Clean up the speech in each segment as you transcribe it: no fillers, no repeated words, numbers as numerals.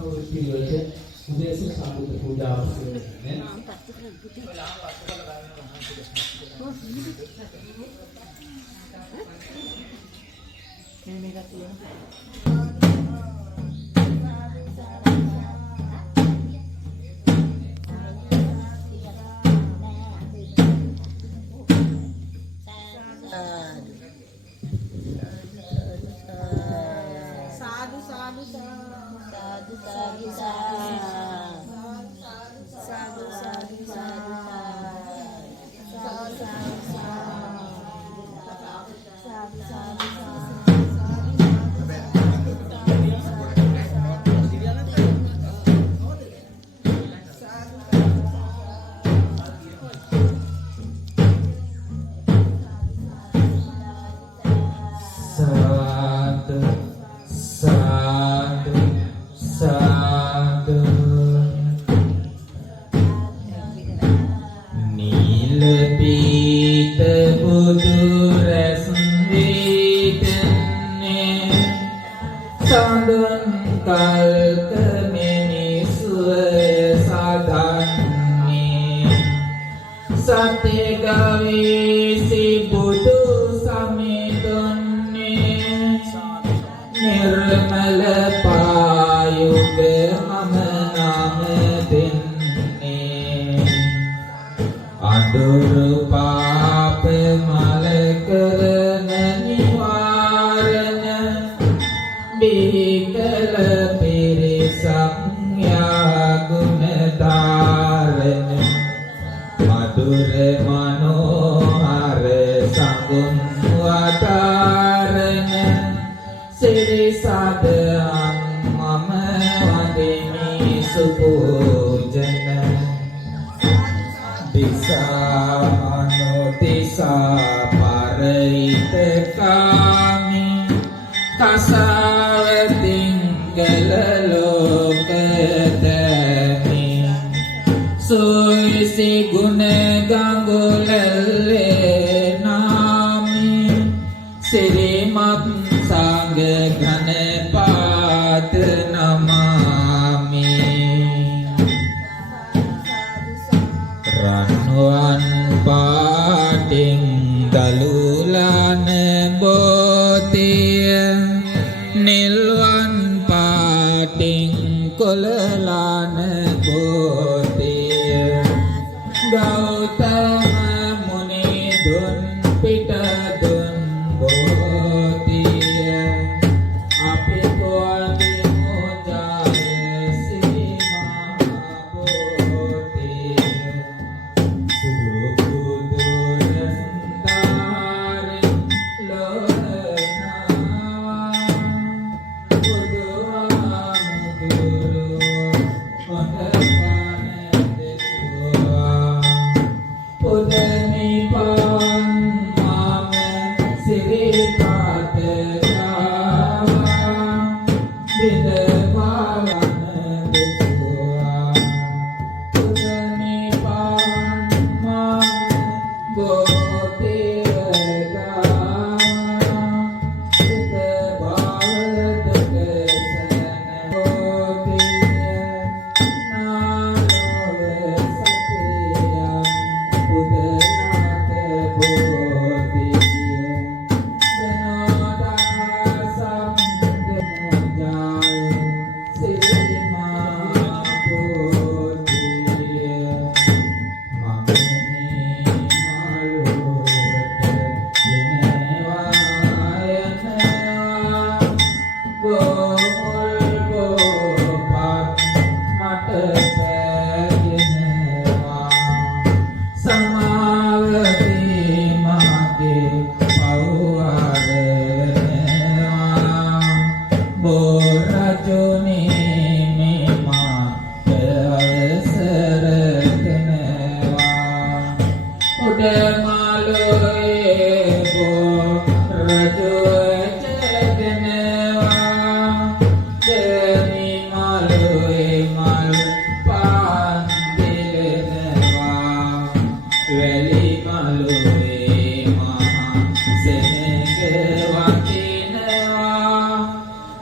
කවුරුත් පිළිවෙලට උදේස සාමුද්‍ර පූජාව සිදුවන්නේ. මේක තියෙනවා.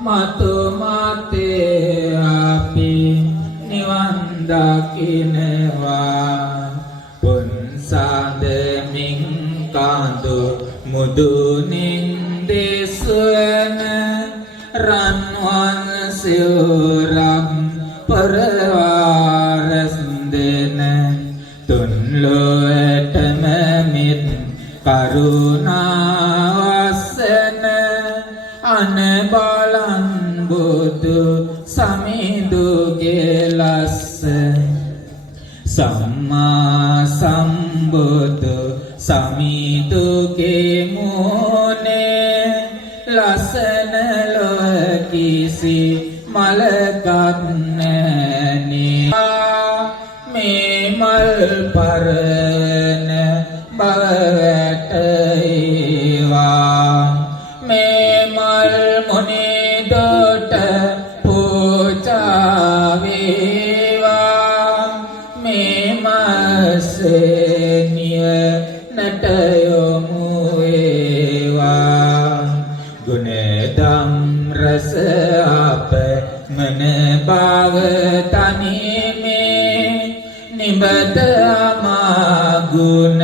මතු මතේ නිවන් දකිනවා පුන්සාදමින් කාඳු මුදුනින් දෙසුවන රන්වන් සිවුරක් පරවාරස් දෙන තුන් ලොවටම මිත් කරුණාවසන අනබලන් බුදු සමිඳුගේ ලස්ස සම්මා සම්බුදු සමිඳුගේ මුනේ ලසන ලොකිසි මලකත් නැනේ මේ මල් පරණ බවට ඒවා මේ මල් මොනේ දොට පූජා වේවා මේ මාසෙනිය නටයොමු වේවා ගුණදම් රස අප මන භාව තනිමේ නිබද අමාගුණ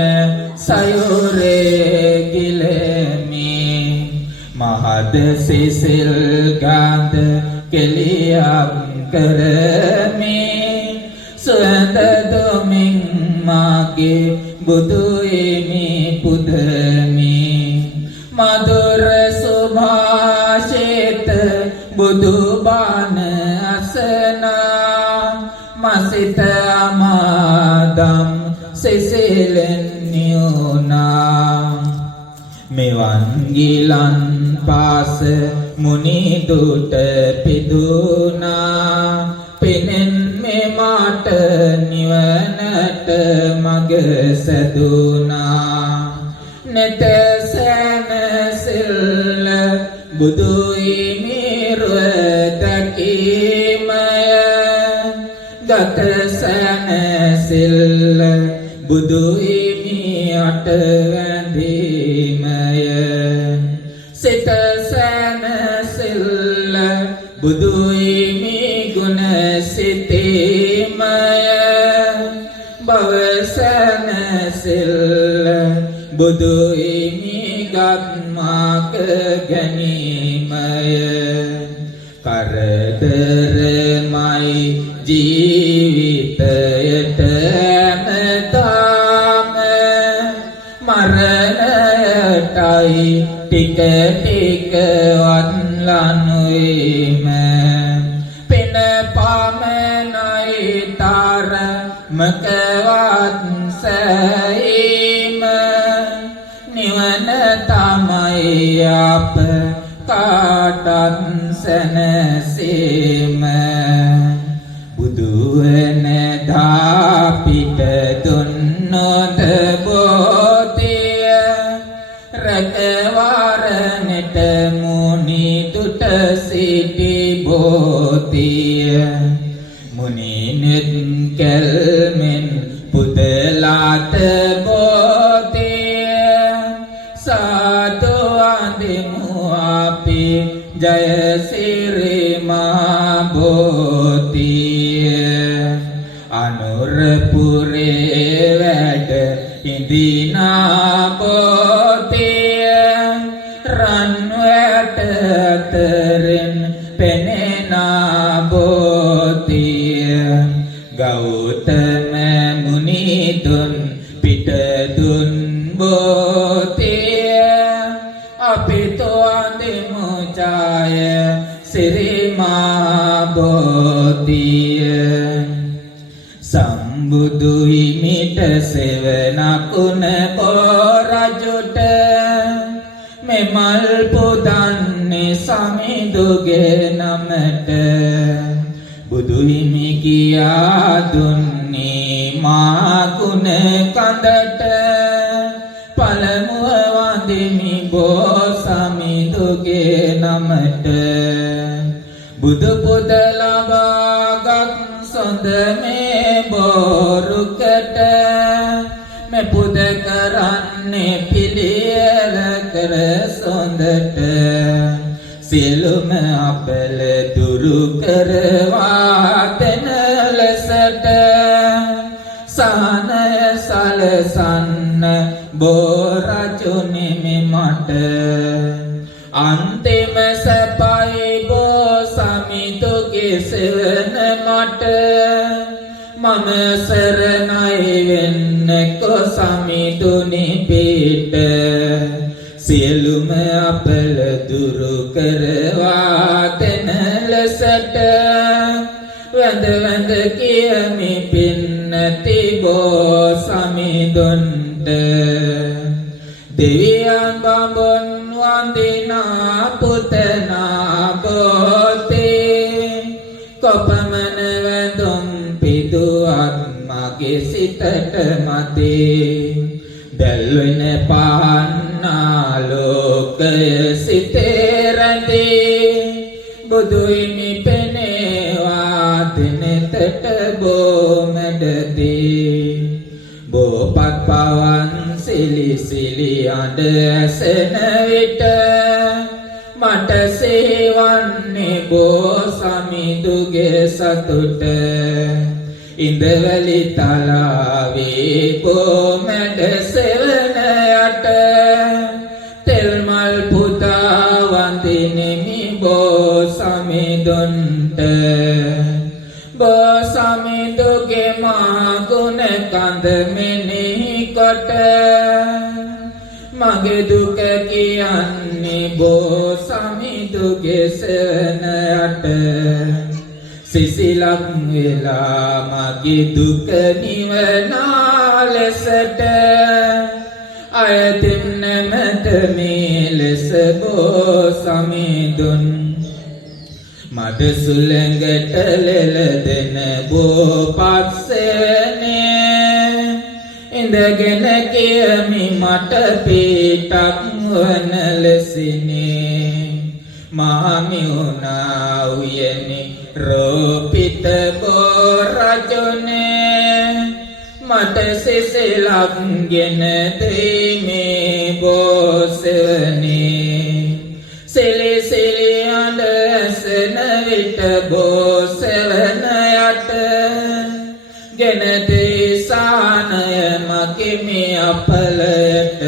සයුරේ ගිලෙමි මහද සිසිල් ගාඳ කෙලියක් කරමි සුවඳ දුමින් මාගේ බුදු හිමි පුදමි මధుර සුභාෂිත බුදු බණ අසනා මසිත අමාදම් සිසිලෙන් නියුනා මෙවන් ගිලන් පාස මුනි දුට පිදුනා පිනෙන් මෙමට නිවනට මග සැදුනා නෙත සැනසෙල්ල බුදු හිමිරුව දැකීමය ගත සැනසෙල්ල බුදු හිමියට වැඳීමය සිත සැනසෙල්ල බුදු හිමි ගුණ සිතීමය භව සැනසෙල්ල බුදු හිමි ගත්මාක ගැනීමය කරදරමයි ජීවිතයට හැමදාම මරණයටයි ටික ටික වන්ලනුවීම පින පමණයි තරමකවත් සෑහීම නිවන තමයි අප කාටත් සැනසීම බුදුවන දාපිට දුන්නොත් බෝධිය රැකවරණට මුනි දුට සිටි බෝධිය මුනිනෙත් කැල්මෙන් පුදලාත බෝධිය සාදු අඳිමු අපි ජය සිරි මා බෝධිය අනුරපුරේ වැඩ ඉදිනා බෝධිය රන්වැට අතරින් පෙනෙනා බෝධිය ගෞතම මුනිදුන් පිට දුන් බෝධිය අපි තෝන්දිමු ජය සිරි මා බෝධිය සම්බුදු හිමිට සෙවණකුණ පොරජුට මෙමල් පුදන්නේ සමිඳුගේ නමට බුදු හිමි කියා දුන්නේ මා ගුණ කඳට පළමුව වඳිමි බෝ සමිඳුගේ නමට බුදු පුද ලබාගත් සොඳ මේ බෝරුකට මේ පුද කරන්නේ පිළියෙල කර සොඳට සියලුම අපල දුරු කරවා දෙන ලෙස අවසානය සලසන්න බෝරජුනි මට අන්තිම සැපයි බෝසමිතුගේ සෙවන මට මම සරණයි වෙන්න කොසමිතුනි පිට සියලුම අපල දුරු කරවා දෙන ලෙසට වැඳ වැඳ කියමි පින්නති බෝසමිඳුන්ට දෙවියන් බඹුන් වන්දිනා පුතනා බෝතේ කොපමණ වැඳුම් පිදුවත් මගේ සිතට මතේ දැල්වෙන පහන්නාලෝකය සිතේ රැඳේ බුදුහිමි පෙනේවා දිනෙතට බෝමැඩදී බෝපත් පවන් සිලි සිලි අඬ ඇසෙන විට මට සේවන්නේ බෝසමිඳුගේ සතුට ඉඳවැලි තලාවේ බෝමැඩ සෙවන යට තෙල් මල් පුදා වඳිනෙමි බෝසමිඳුන්ට බෝසමිඳුගේ මා ගුණ කඳ මෙනෙහි කොට මගේ දුක කියන්නේ බෝසමිඳුගේ සෙවන යට සිසිලක් වෙලා මගේ දුක නිවනා ලෙසට අයතින් නැමත මේ ලෙස බෝසමිඳුන් මද සුළඟට ලෙල දෙන බෝපත්සනේ ඉඳගෙන කියමි මට පිටක් වන ලෙසිනේ මහමිුණා උයනේ රෝපිත බෝරජුනේ මට සිසිලක් ගෙන දෙමේ බෝසෙවනේ සිලි සිලි අඬ ඇසෙන විට බෝසෙවන යට ගෙන දේශානය මගේ මේ අපලයට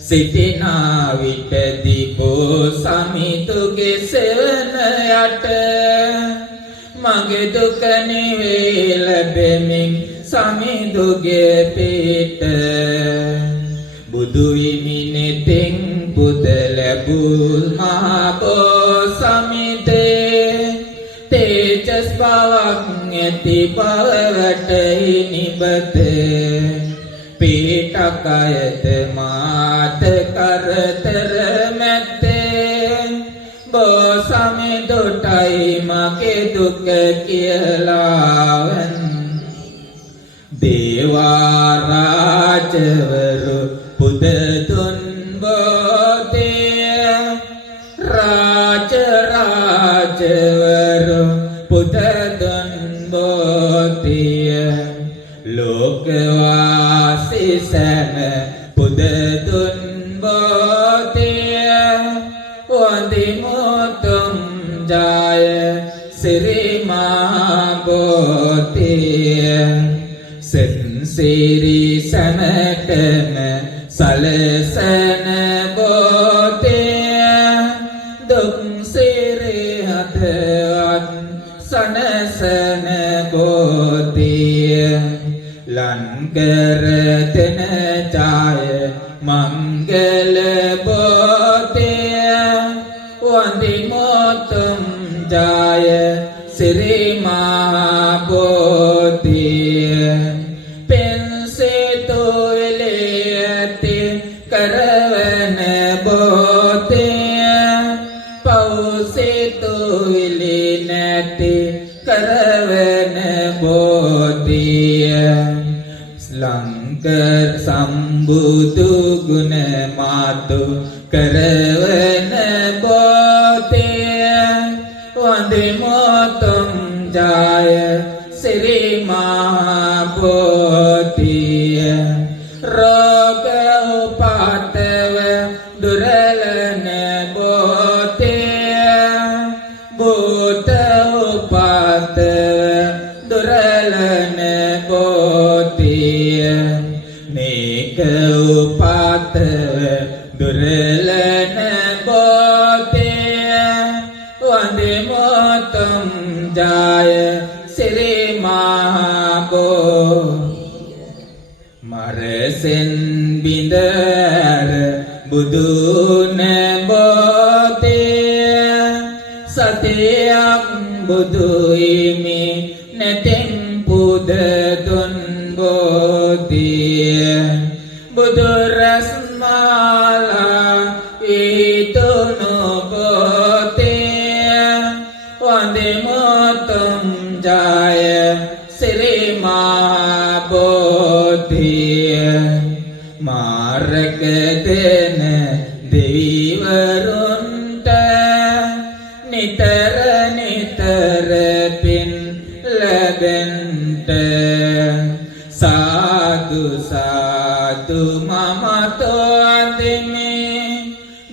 සිටිනා විටදී බෝසමිඳුගේ සෙවන යට මගේ දුක නිවේ ලැබෙමින් සමිඳුගේ පිට බුදුහිමි නෙතින් බුද ලැබූ මහා බෝසමිඳේ තේජස් බවක් ඇති බව වැටහි නිබත පිටක් අයත මාත කරතර මැත්තේ බෝසමිඳුටයි මගේ දුක කියලාවන් දේවා රාජවරු පුදදුන් බෝතේ රාජවරු පුදදුන් බෝතේ ලෝකවාසී සැම පුදදුන් බෝතේ වන්දිමුතුම් ජය සිරි මහා බෝතේ සිරි සැනටම සලසන බෝතේ දුක් සිරි හදවත් සනසන බෝතේ ලංකර දෙන ජය මංගල බෝතේ වන්දිමුතුම් ජය සිරි මහා බෝතේ පෙන්සේතු එලෙති කරවන බෝතේ පෞසේතු එලි නැති කරවන බෝතේ ලංකර සම්බුදු ගුණ මාතු කරවන බෝතේ වන්දිමුතුම් ජය සිරි මහා බෝතේ රෝග උපාතව දුරලන බෝතේ භූත උපාතව දුරලන බෝතේ වන්දෙමොතම් ජාය සිරි මහබෝ මරසෙන් බිඳර බුදුන බෝතේ සතියක් බුදුයිමි නැතෙන් පුද දුන් බෝතේ බුදු රස්මාලා ඊතුනු බෝතේ වන්දෙමොතම් ජාය සිරි මහබෝධිය මාර්ග දෙන දෙවිවරුන්ට නිතර නිතර පින් ලැබෙන්ට සාදු සාදු මම තෝන්දිමි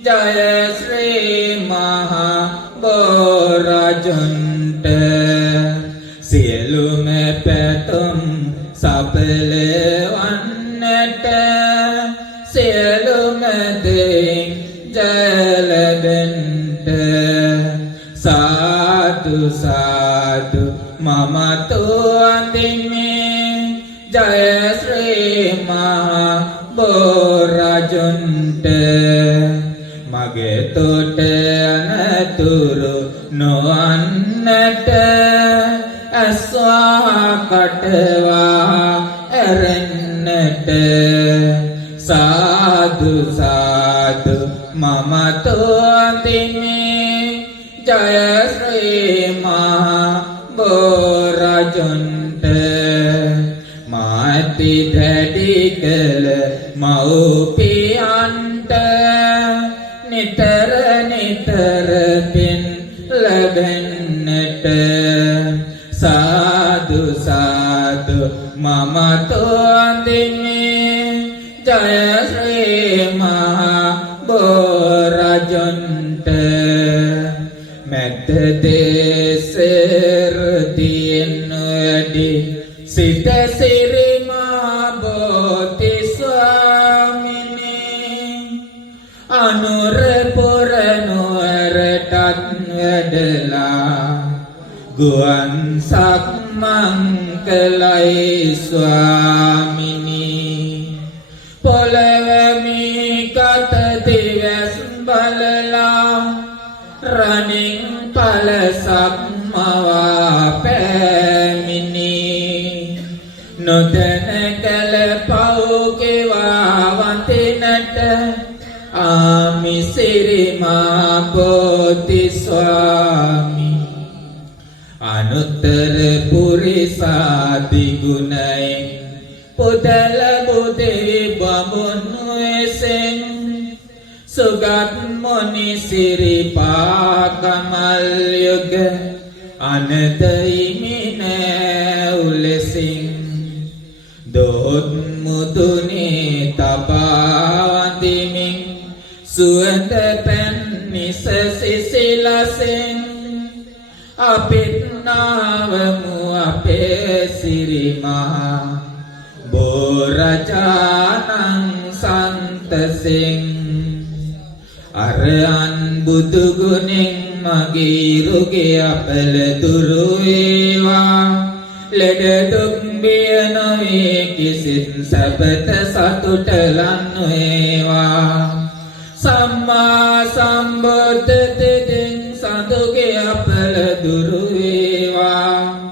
ජය ශ්‍රී මහා බෝරජුන්ට සියලුම පැතුම් සඵල වන්නට සියලුම දේ ජය ලැබෙන්ට සාදු සාදු මම තෝන්දිමි ජය ශ්‍රී මහා බෝරජුන්ට මගේ තොට අනතුරු නොවන්නට අස්වා කටවා ඇරෙන්නට සාදු සාදු මම තෝන්දිමි ජය ශ්‍රී මහා බෝරජුන්ට මාති දැඩි කළ මව්පියන්ට නිතර නිතර පින් ලැබෙන්නට සාදු සාදු මම තෝන්දිමි ජය ශ්‍රී මහා බෝරජුන්ට මැද්ද දේශරදීන් වැඩි සිත සිරි මහා බෝධි ස්වාමිනී අනුරපුර නුවරටත් වැඩලා ගුවන් සක්මන් කළයි ස්වාමිනී පොළවමි කත දිවස් බලලා රණින් පලසක් මවා පැමිණී නොදැන කළ පව් කෙවා වඳිනට ආමි සිරි මහා බෝධි ස්වාමී අනුත්තර පුරිසාදි ගුණයෙන් පුදල බුදේ බමුණු එසෙන් සුගත් මොනි සිරිපා කමල් යුග අනතයිමි නෑඋලෙසින් දොත් මුදුනේ තබා වඳිමින් සුවඳ පැන් නිස සිසිලසෙන් අපිත් නාවමු අපේ සිරි මහා බෝරජානං සන්තසෙන් අරයන් බුදු ගුණෙන් මගේ රෝගේ අපල දුරු වේවා ලෙඩ දුක් බිය නොවේ කිසිත් සැපත සතුට ලන් වේවා සම්මා සම්බුද්ධ තෙතෙන් සඳුගේ අපල දුරු වේවා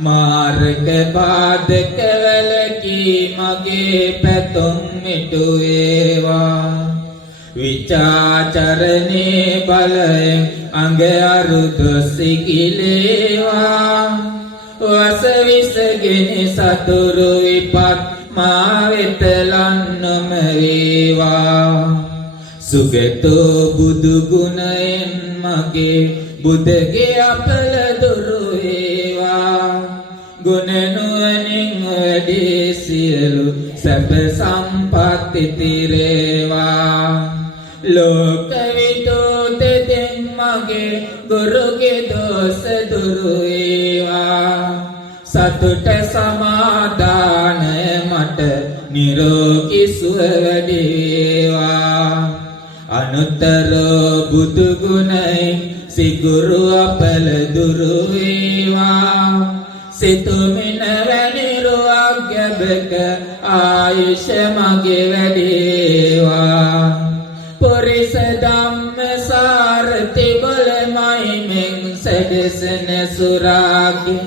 මාර්ග බාධක වැළකී මගේ පැතුම් මිටු වේවා විචාචරණේ බලයෙන් අංග අරුදු සිකිලේවා වස විසගෙන සතුරු විපත් මා වෙත ලන්නම වේවා සුගතෝ බුදු ගුණයෙන් මගේ බුදගේ අපල දුරු වේවා ගුණ නුවණින් වැඩි සියලු සැප සම්පත් ඉතිරේවා ලෝක විදෝතෙන් මගේ ගුරුගේ දෝෂ දුරු වේවා සතුට සමාදානය මට නිරෝගී සුව වැඩි වේවා අනුත්තර බුදු ගුණයි සිගුරු අපල දුරු වේවා සිතුමින වැනි රුවක් ගැබක ආයුෂ මගේ වැඩේවා පුරිස ධම්ම සාරති බලමයි මෙන් සදසන සුරාගේ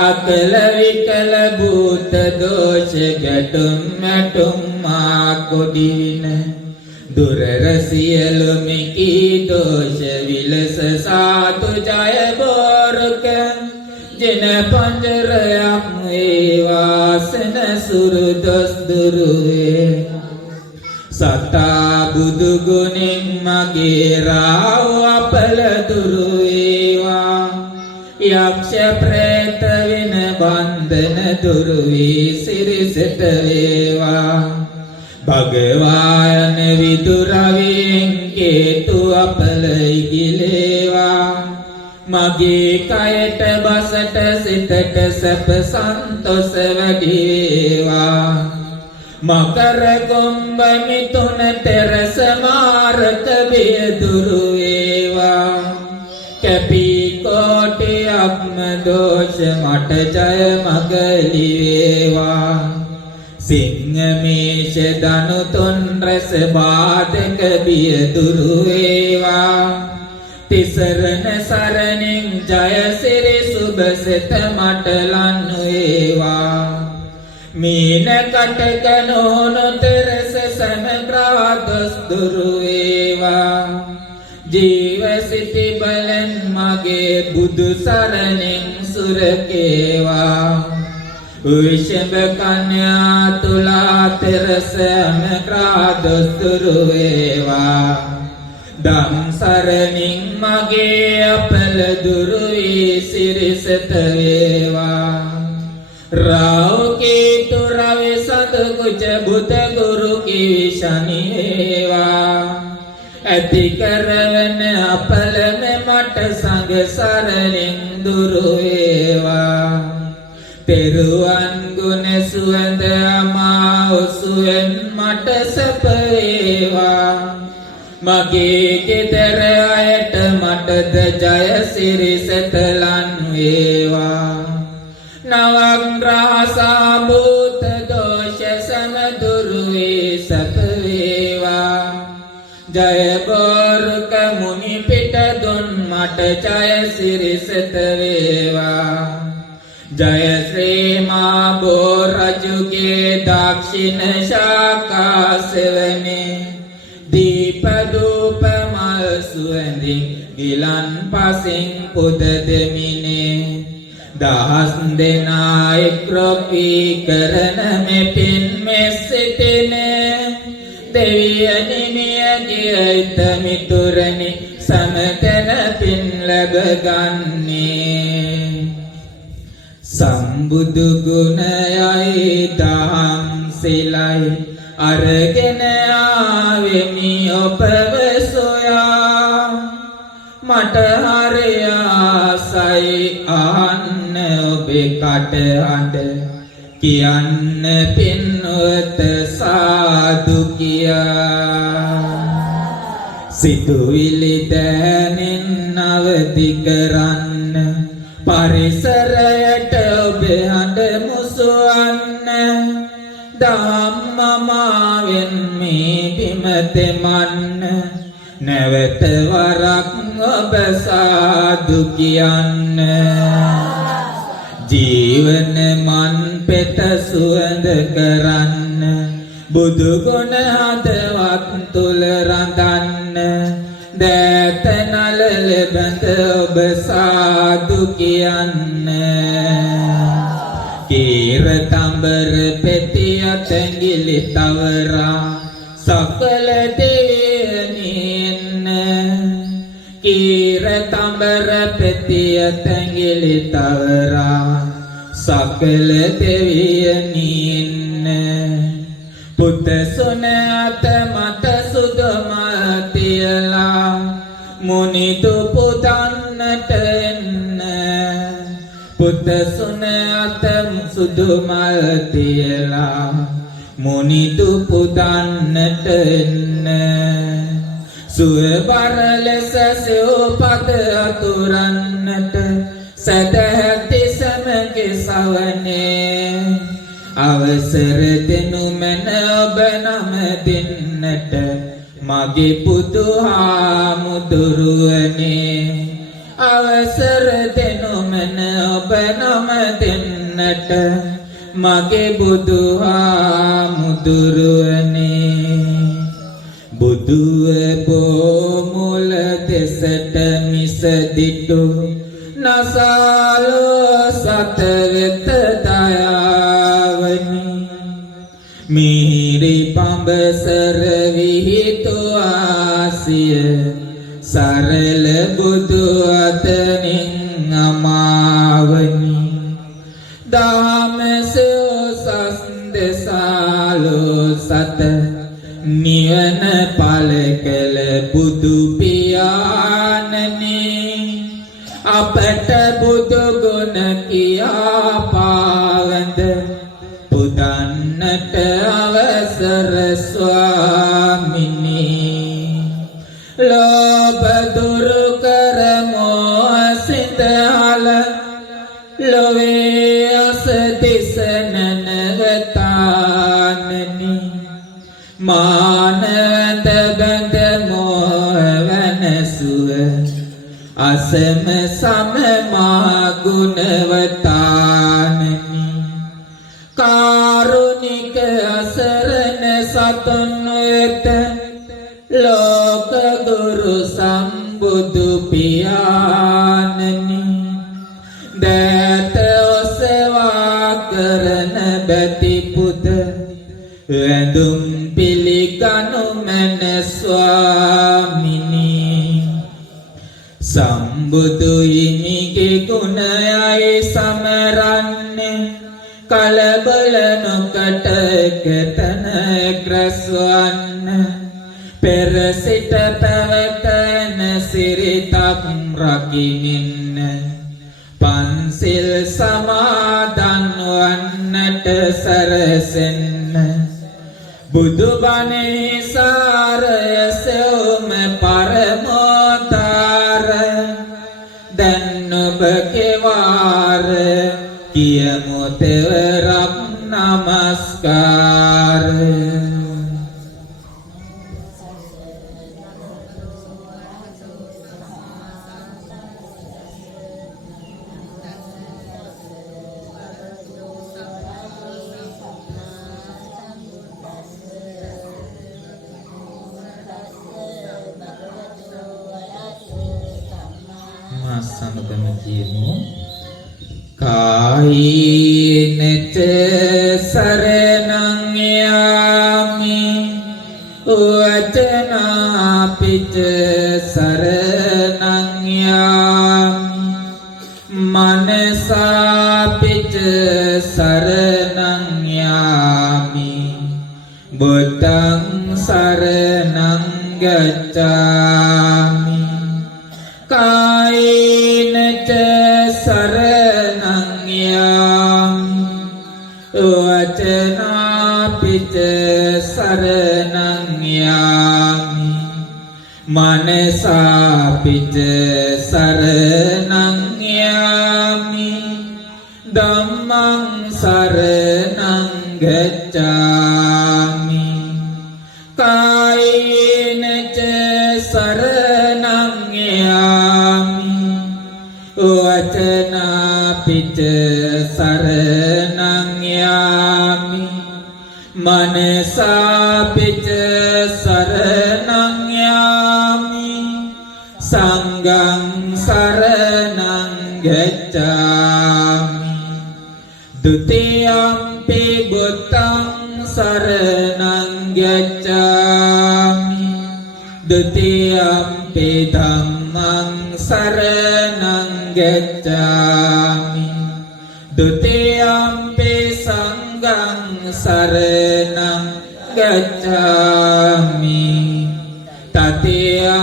අකල විකල භූත දෝෂ ගැටුම් මැටුම් මා කොඩින දුරර සියලු මිකී දෝෂ විලස සාතු ජය බෝරක ජන පංජරයක් වේවාසන සුරු දොස් දුරුවේ සතා බුදු ගුණෙන් මගේ රාව අපල දුරු වේවා යක්ෂ ප්‍රේත වෙන බන්ධන දුරු වී සිරිසට වේවා භගවායන විදුරවියෙන් කේතු අපල ඉගිලේවා මගේ කයට බසට සිතට සැප සන්තොස වැඩි වේවා මකර කුම්භ මිථුන තෙරස මාරක බිය දුරු වේවා කැපී කෝටියක්ම දෝෂ මට ජය මගලි වේවා සිංහ මේෂ ධනු තුන් රස බාධක බිය දුරු වේවා තිසරණ සරණින් ජය සිරි සුභ සිත මට ලන්නු වේවා මීන කටක නොහොනු තෙරස සමග්‍රා දොස් දුරු වේවා ජීව සිටි බලෙන් මගේ බුදු සරණින් සුරකේවා විෂඹ කන්‍යා තුලා තෙරස සමග්‍රා දොස් දුරු වේවා දම් සරණින් මගේ අපල දුරු වී සිරිසත වේවා රාව කේතු රවි සද කුජ බුත ගුරු කිවි ශනි වේවා ඇති කරවන අපලම මට සංඝ සරණින් දුරු වේවා තෙරුවන් ගුණ සුවඳ අමා ඔසුවෙන් මට සැප වේවා මගේ ගෙදර අයට මටද ජය සිරිසත ලන් වේවා නවග්‍රහසා භූත දෝෂ සමදුරු වේ සැප වේවා ජය බෝරුක මුනි පිට දුන් මට ජය සිරිසත වේවා ජය ශ්‍රී මා බෝ රජුගේ දක්ෂිණ ශාඛා සෙවනේ දීප දූප මල් සුවඳින් ගිලන් පසින් පුද දෙමිනේ දහස් දෙනා එක්රොපී කරන මෙපින් මෙසිටින දෙවියනි මියගිය හිත මිතුරනි සමතන පින් ලැබගන්නේ සම්බුදු ගුණයයි දහම් සිලයි අරගෙන ආවෙමි ඔබව සොයා මට හරි ආසයි අහන්න ඔබේ කටහඬ කියන්න පින්වත සාදු කියා සිතුවිලි දැනෙන් අවදි කරන්න පරිසරයට ඔබ හඬ මුසුවන්න ධම්මමාවෙන් මේ බිම තෙමන්න නැවත වරක් ඔබ සාදු කියන්න ජීවන මන් පෙත සුවඳ කරන්න බුදු ගුණ හදවත් තුල රඳන්න දෑත නලල බඳ ඔබ සාදු කියන්න කීර තඹර පෙතිය තැඟිලි තවරා සකල දෙවියනින්න කීර තඹර පෙතිය තැඟිලි තවරා සකල දෙවියනින්න පුත සොන අත මත සුදුම තියලා මුනිදු පුදන්නට එන්න පුත සොන අත සුදු මල් තියලා මුනිදු පුදන්නට එන්න සුවබර ලෙස සිව්පද අතුරන්නට සදහැති සමගේ සවනේ අවසර දෙනු මැන ඔබ නම දෙන්නට මගේ බුදුහාමුදුරුවනේ අවසර දෙනු මැන ඔබ නම දෙන්නට මගේ බුදුහාමුදුරුවනේ බුදුව බොමුල දෙසට මිසදිටු නසාලෝ සතවෙත දයාවනි මිහිරි පඹසර විහිතු ආසිය සරල බුදු අතනින් අමාවනි දාමසෝ සස්දසාලෝ සත නිවන පල කළ බුදු පියාණනි අපට බුදු ගුණ කියා පාවඳ පුදන්නට අවසර ස්වාමිනී ලෝභ දුරු කරමු සිතහල ලොවේ අසදිසන නවතානනි මානවත බඳ මෝහ වනසුව අසම සම මා ගුණවතානනි කාරුණික අසරණ සතුන් වෙත ලෝක ගුරු සම්බුදු පියාණනි දත ඔසවා කරන බැති පුද වැඳුම් පිළිගනු මැන ස්වාමිනී සම්බුදු හිමිගේ ගුණයයි සමරන්නේ කලබල නොකට එකතන එක්රස්වන්න පෙර සිට පැවතන සිරිතක් රකිමින්න පන්සිල් සමාදන් වන්නට සරසෙන්න බුදුබණේ සාරය සෙව්ම පරමෝතාර දැන් ඔබ කෙවාර කියමු තෙවරක් නමස්කාර සමගම කියමු කායිනච සරණං යාමි වචනාපිච සරණං යාමි මනසාපිච සරණං යාමි බුද්ධං සරණං ගච්ඡාමි කායිනච සරණං යාමි වචනාපිච සරණං යාමි මනසාපිච සරණං යාමි ධම්මං සරණං ගච්ඡාමි කායිනච සරණං යාමි වචනාපිච සරණං යාමි මනසාපිච සරණං යාමි සංඝං සරණං ගච්ඡාමි ဒုတိယံ පි බුද්ධං සරණං ගච්ඡාමි ဒုတိယံ පි ධම්මං සරණං ගච්ඡාමි ဒုတိယံ පි සංඝං සරණං ගච්ඡාමි တတိယံ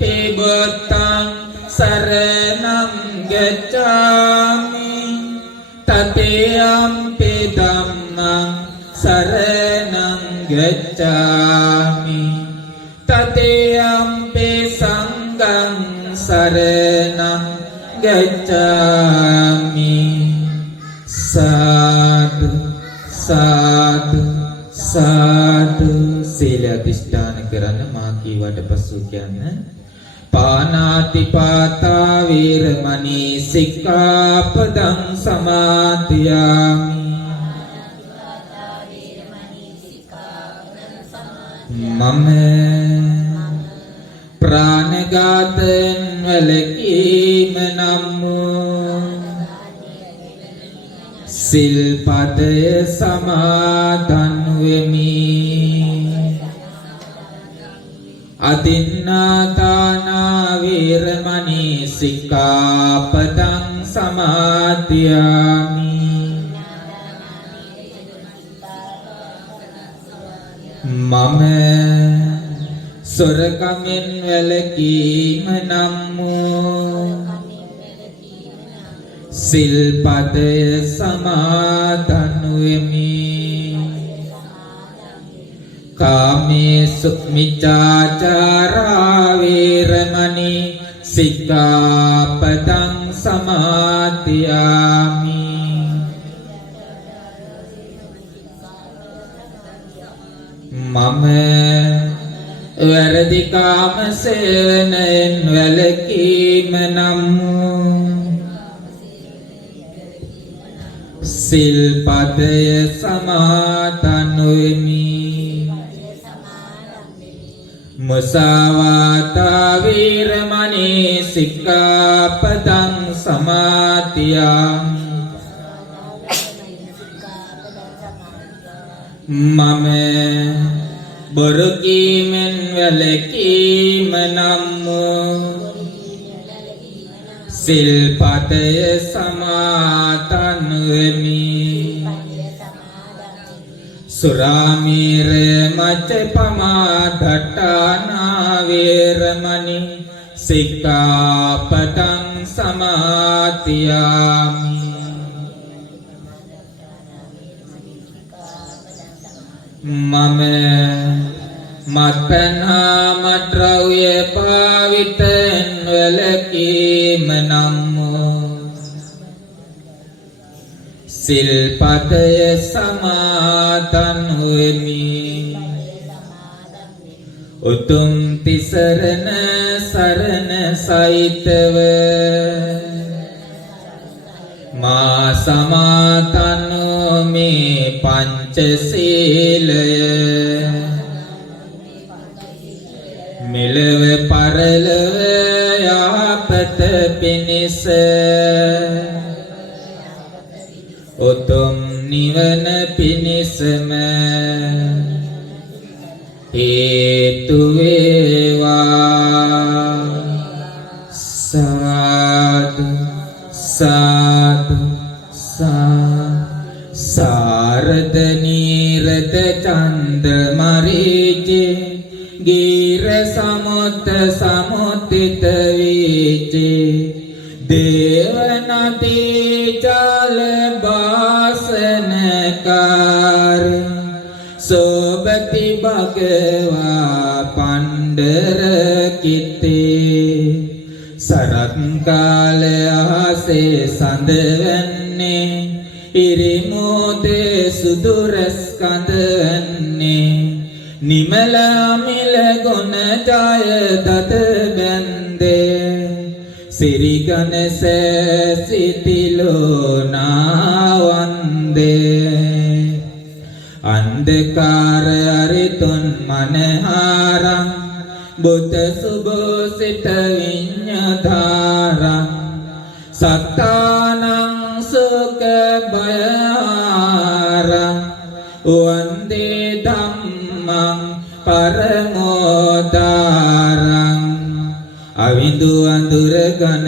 පි බුද්ධං සරණං ගච්ඡාමි တတိယံ පි ධම්මං සරණං ගච්ඡාමි တတိယံ පි saranam gacchami sadhu sadhu sadhu සීල අධිෂ්ඨාන කරන්න මා කීවට පසු කියන්න පානාතිපාතා වීරමණී සික්ඛාපදං සමාදියාමි මම ප්‍රාණඝාතෙන් වැළකීම නම් වූ සිල්පදය සමාදන් වෙමි අදින්නාදානා වීරමණී සික්ඛාපදං සමාදියාමි මම සොරකමින් වැළකීම නම් වූ සිල්පදය සමාදන් වෙමි කාමේසු මිච්ඡාචාරා වේරමණී සික්ඛාපදං සමාදියාමි මම වැරදි කාම සේවනයෙන් වැළකීම නම් වූ සිල්පදය සමාදන් වෙමි මුසාවාදා වීරමණී සික්ඛාපදං සමාදියාමි මම බොරු කීමෙන් වැළකීම නම් වූ සිල්පදය සමාදන් වෙමි සුරාමේරය මච්චපමා දට්ඨානා වේරමණී සික්ඛාපදං සමාදියාමි මම මත්පැන්හා මත්ද්‍රව්‍ය භාවිතයෙන් වැළකීම නම් වූ සිල්පදය සමාදන් වෙමි උතුම් තිසරණ සරණ සහිතව මා සමාදන්නෝ මේ පංචශීලය මෙලව පරලව යහපත පිණිස උතුම් නිවන පිණිසම හේතු වේවා සාදු සාදු සාරද නීරද චන්ද මරීචේ ගීර සමුත් සමුතිත වීචේ දේවනදී ජල බාසනකාර සෝබති භගවා පණ්ඩර කිත්තේ සරත් කාල ආසේ සඳවන්නේ ඉරිමෝදේ සුදුරස් කඳවන්නේ නිමල මිල ගුණ ජය දත බැන්දේ සිරිගනස සිතිලෝ නාවන්දේ අන්ධකාර අරිතුන් මනහාරං බුද්ධ සුභෝසිත විඤ්ඤාධාරං සත්තානං සුඛ භයාරං වන්දේ ධම්මං පරමෝදාරං අවිඳු අඳුර ගන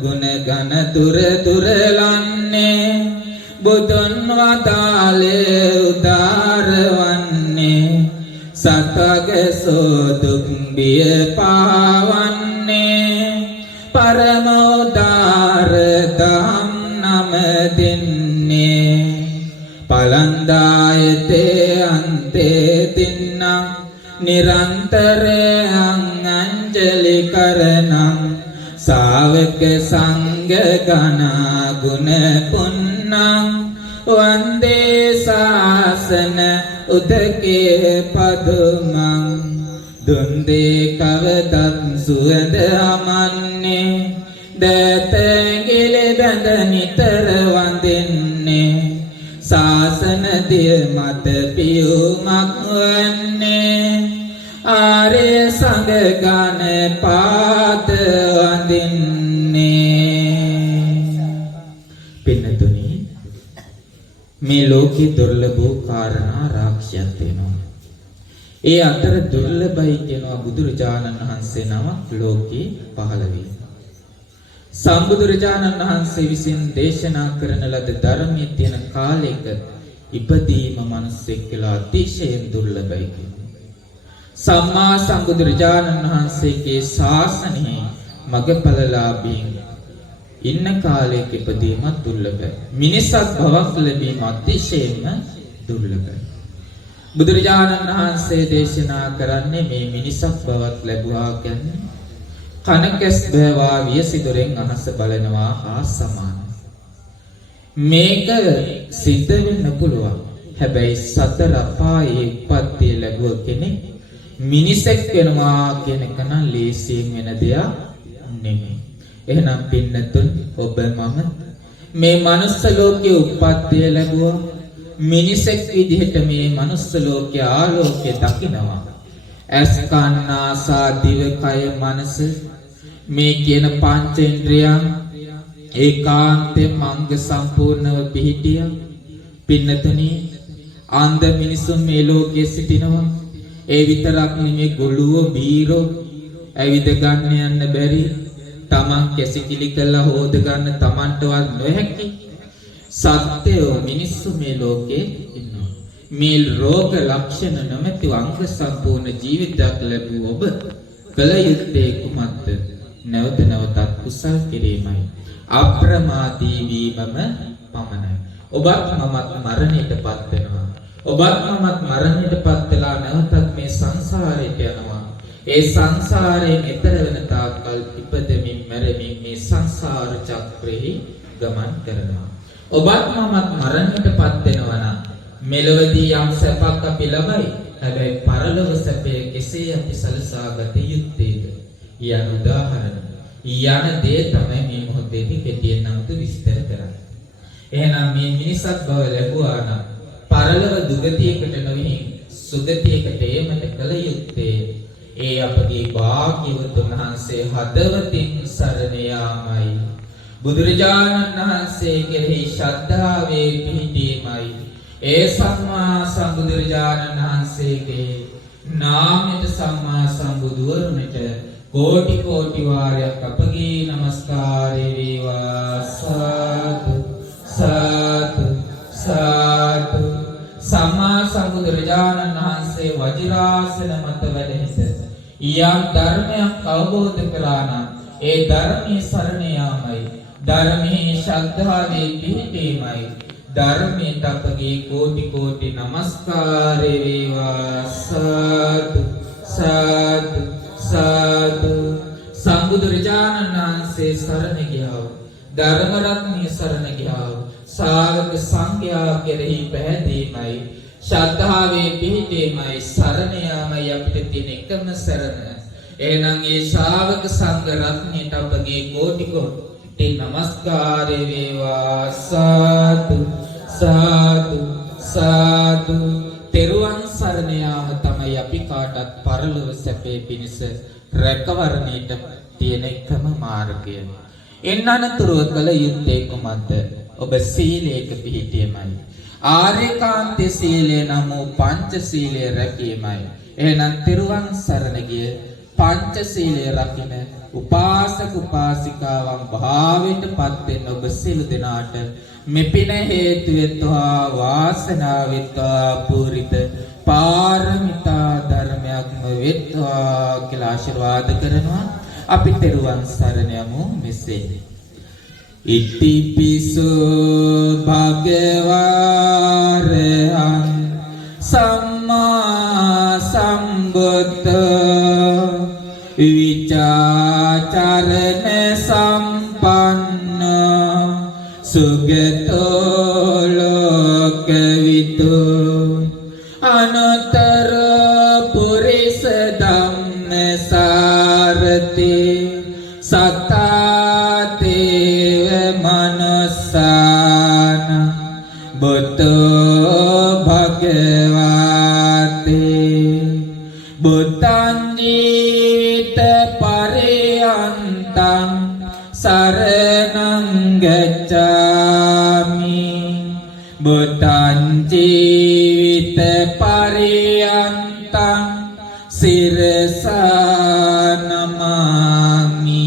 ගුණ ගන තුර තුරලන්නේ බුදුන් වදාළේ උදාරවන්නේ සතගේ සෝදුක් බිය පාවන්නේ පරමෝදාර දහම් නම දෙන්නේ පලන්දායතේ අන්තේ තින්නම් නිරන්තරයං අංජලි කරණං සාවක සංඝ ගණ ගුණ පුන්නං වන්දේ ශාසන උදකේ පදුමං දුන්දේ කවදත් සුවඳ අමන්නේ දතගිල බඳ නිතර වඳින්නේ ශාසන දිය මත පියුමක් වන්නේ ආර්ය සංඝ ගණ පාද වඳින්නේ. පින්නතුනි මේ ලෝකේ දුර්ලභ වූ කාරණා රාක්ෂයක් වෙනවා. ඒ අතර දුර්ලභයි කියනවා බුදුරජාණන් වහන්සේ නමක් ලෝකේ පහළ වී. සම්බුදුරජාණන් වහන්සේ විසින් දේශනා කරන ලද ධර්මයේ තියෙන කාලයක ඉපදීම මිනිසෙක් කියලා අතිශයින් දුර්ලභයි කියනවා. සම්මා සම්බුදුරජාණන් වහන්සේගේ ශාසනයේ මගපලලාභීන් ඉන්න කාලයක ඉපදීමත් දුර්ලභයි. මිනිසත් භවක් ලැබීම අතිශයින්ම දුර්ලභයි. බුදුරජාණන් වහන්සේ දේශනා කරන්නේ මේ මිනිසක් බවක් ලැබුවා කියන්නේ කනකැස් බෑවා වියසිදොරෙන් අහස බලනවා හා සමානයි. මේක සිද්ධ වෙන්න පුළුවන්. හැබැයි සතර අපායේ උප්පත්තිය ලැබුව කෙනෙක් මිනිසෙක් වෙනවා කියන එක නම් ලේසියෙන් වෙන දෙයක් නෙමෙයි. එහෙනම් පින්නතුන් ඔබ මම මේ මනුස්ස ලෝකයේ උප්පත්තිය ලැබුවා. මිනිසෙක් විදිහට මේ මනුස්ස ලෝකයේ ආලෝකය දකිනවා. ඇස් කන් නාසා දිව කය මනස මේ කියන පංචේන්ද්‍රයන් ඒකාන්තයෙන් මංග සම්පූර්ණව පිහිටියා. පින්නතුනි අන්ධ මිනිසුන් මේ ලෝකයේ සිටිනවා. ඒ විතරක් නෙමෙයි ගොළුවෝ බීරෝ ඇවිද ගන්න යන්න බැරි තමන් කැසිකිලි කරලා හොද ගන්න තමන්ටවත් නොහැකි සත්‍යෝ මිනිස්සු මේ ලෝකේ ඉන්නවා. මේ රෝග ලක්ෂණ නැමැති අංග සම්පූර්ණ ජීවිතයක් ලැබුව ඔබ කල යුත්තේ කුමක්ද? නැවත නැවතත් කුසල් කිරීමයි. අප්‍රමාදී වීමම පමණයි. ඔබත් මමත් මරණයටපත් වෙනවා. ඔබත් මමත් මරණයටපත් වෙලා නැවතත් මේ සංසාරයට යනවා. ඒ සංසාරයෙන් එතර වෙන තාක්කල් ඉපදෙමින් මැරෙමින් මේ සංසාර චක්‍රෙහි ගමන් කරනවා. ඔබත් මමත් මරණයටපත් වෙනවා නම් මෙලොවදී යම් සැපක් අපි ලබයි. හැබැයි පරලොව සැපේ කෙසේ අපි සලසා ගත යුත්තේද? යන උදාහරණ යන දේ තමයි මේ මොහොතේදී කෙටියෙන් නම් විස්තර කරන්නේ. එහෙනම් මේ මිනිසත් බව ලැබුවා නම් පරලොව දුගතියකට නොවි සුගතියකට ඒමට කල යුත්තේ ඒ අපගේ භාග්‍යවතුන් වහන්සේ හදවතින් සරණ යාමයි. බුදුරජාණන් වහන්සේ කෙරෙහි ශ්‍රද්ධාවේ පිහිටීමයි. ඒ සම්මා සම්බුදුරජාණන් වහන්සේගේ නාමයට සම්මා සම්බුදුවරුන්ට කෝටි කෝටි වාරයක් අපගේ නමස්කාරය වේවා. සාදු සාදු සාදු. සම්මා සම්බුදුරජාණන් වහන්සේ වජිරාසන මත වැඩ සිට යම් ධර්මයක් අවබෝධ කරා නම් ඒ ධර්මයේ සරණ යාමයි. ධර්මයේ ශ්‍රද්ධාවේ පිහිටීමයි. ධර්මයට අපගේ කෝටි කෝටි නමස්කාරය වේවා. සාදු සාදු සාදු. සම්බුදුරජාණන් වහන්සේ සරණ ගියා. ධර්ම රත්නයේ සරණ ගියා. ශ්‍රාවක සංඝයා කෙරෙහි පැහැදීමයි. ශ්‍රද්ධාවේ පිහිටීමයි. සරණ යාමයි අපිට තියෙන එකම සරණ. එහෙනම් ඒ ශ්‍රාවක සංඝ රත්නයට අපගේ කෝටි කෝටි නමස්කාරය වේවා. සාදු සාදු සාදු. තෙරුවන් සරණ යාම තමයි අපි කාටත් පරලොව සැපේ පිණිස රැකවරණයට තියෙන එකම මාර්ගය. එන්නනතුරුව කළ යුත්තේ කුමක්ද? ඔබ සීලයක පිහිටීමයි. ආර්යකාන්ත සීලය නම් වූ පංච සීලය රැකීමයි. එහෙනම් තෙරුවන් සරණ ගිය පංච සීලය රකින උපාසක උපාසිකාවන් භාවයට පත් වෙන ඔබ සියලු දෙනාට මෙපින හේතු වෙත්වා වාසනාව වෙත්වා පුරිත පාරමිතා ධර්මයක්ම වෙත්වා කියලා ආශිර්වාද කරනවා. අපි තෙරුවන් සරණ යමු මෙසේ. ඉතිපිසෝ භගවාරහං සම්මා සම්බුද්ධ විචාචරණ සම්ප සුගතෝ ලෝකවිදු අනුත්තර පුරිස ධම්මසාරති සත්තාතේව මනසාන බුද්ධෝ භගවාතේ බුද්ධං ජීවිත පරියන්තං සරණං ගච්ඡාමි බුද්ධං ජීවිත පරියන්තං සිරසා නමාමි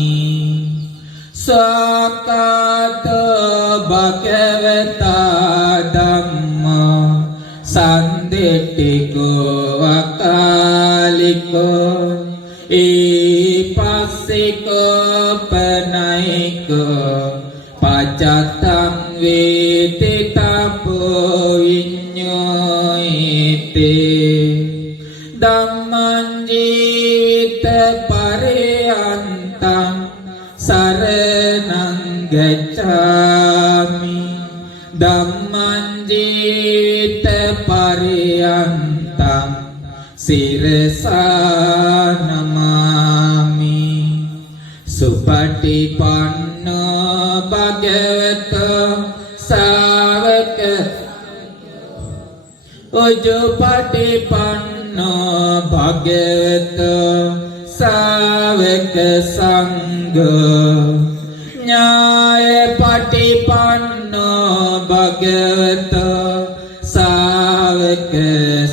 සාකාතෝ භගවතා ධම්මෝ සන්දිට්ඨිකෝ අකාලිකෝ ඊපස්සිකෝ පනයිකෝ පච්චත්තං වේති තපෝ විඤ්ඤෝයිති ධම්මං ජීවිත පරියන්තං සරණං ගච්ඡාමි ධම්මං ජීවිත පරියන්තං සිරසා නමාමි සුපටිපන්නෝ භගවතෝ සාවක උජුපටිපන්නෝ භගවතෝ සාවක සංඝෝ ඥායපටිපන්නෝ භගවතෝ සාවක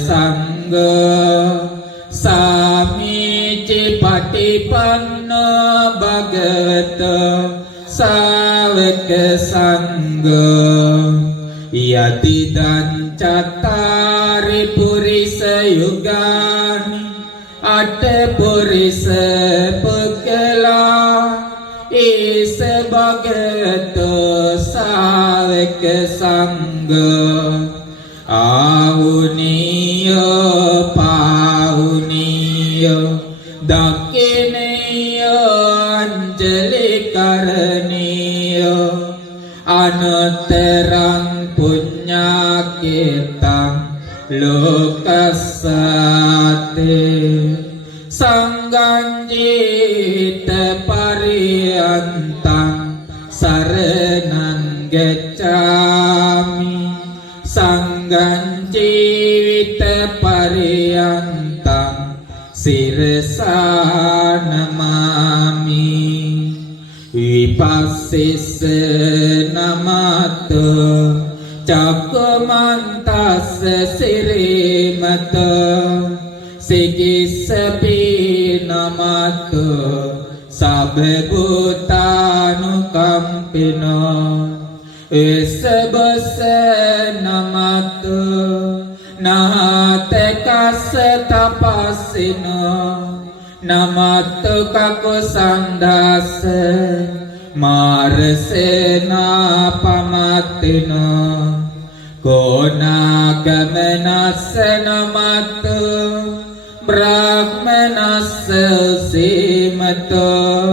සංඝෝ සාමීචි පටිපන්නෝ භගවතෝ සාවක සංඝෝ යතිදං චත්තාරි පුරිස යුගානි අට පුරිස පුක්කලා ඊස භගවතෝ සාවක සංඝෝ ආහුනීයෝ පාහුනීයෝ දක්ඛිනීයෝ අංජලි කරණීයෝ අනුත්තරං පුඤ්ඤාකේතං ලෝකස්සාතේ සංඝං ජීවිත පරියන්තං සරණං ගච්ඡාමි සංඝං ජීවිත පරියන්තං සිරසා නමාමි විපස්සිස්ස නමතෝ චක්කමන්තස්ස සිරිමතෝ සිකිස්සපි නමතෝ සබ්බභූතානුකම්පිනෝ එසබස නමතෝ නාතකස්ස තපස්සිනෝ නමත්තු කකුසන්දස්ස මාරසේනා පමත්තිනෝ කෝනාගමනස්ස නමත්තු බ්‍රාහ්මනස්ස සීමතෝ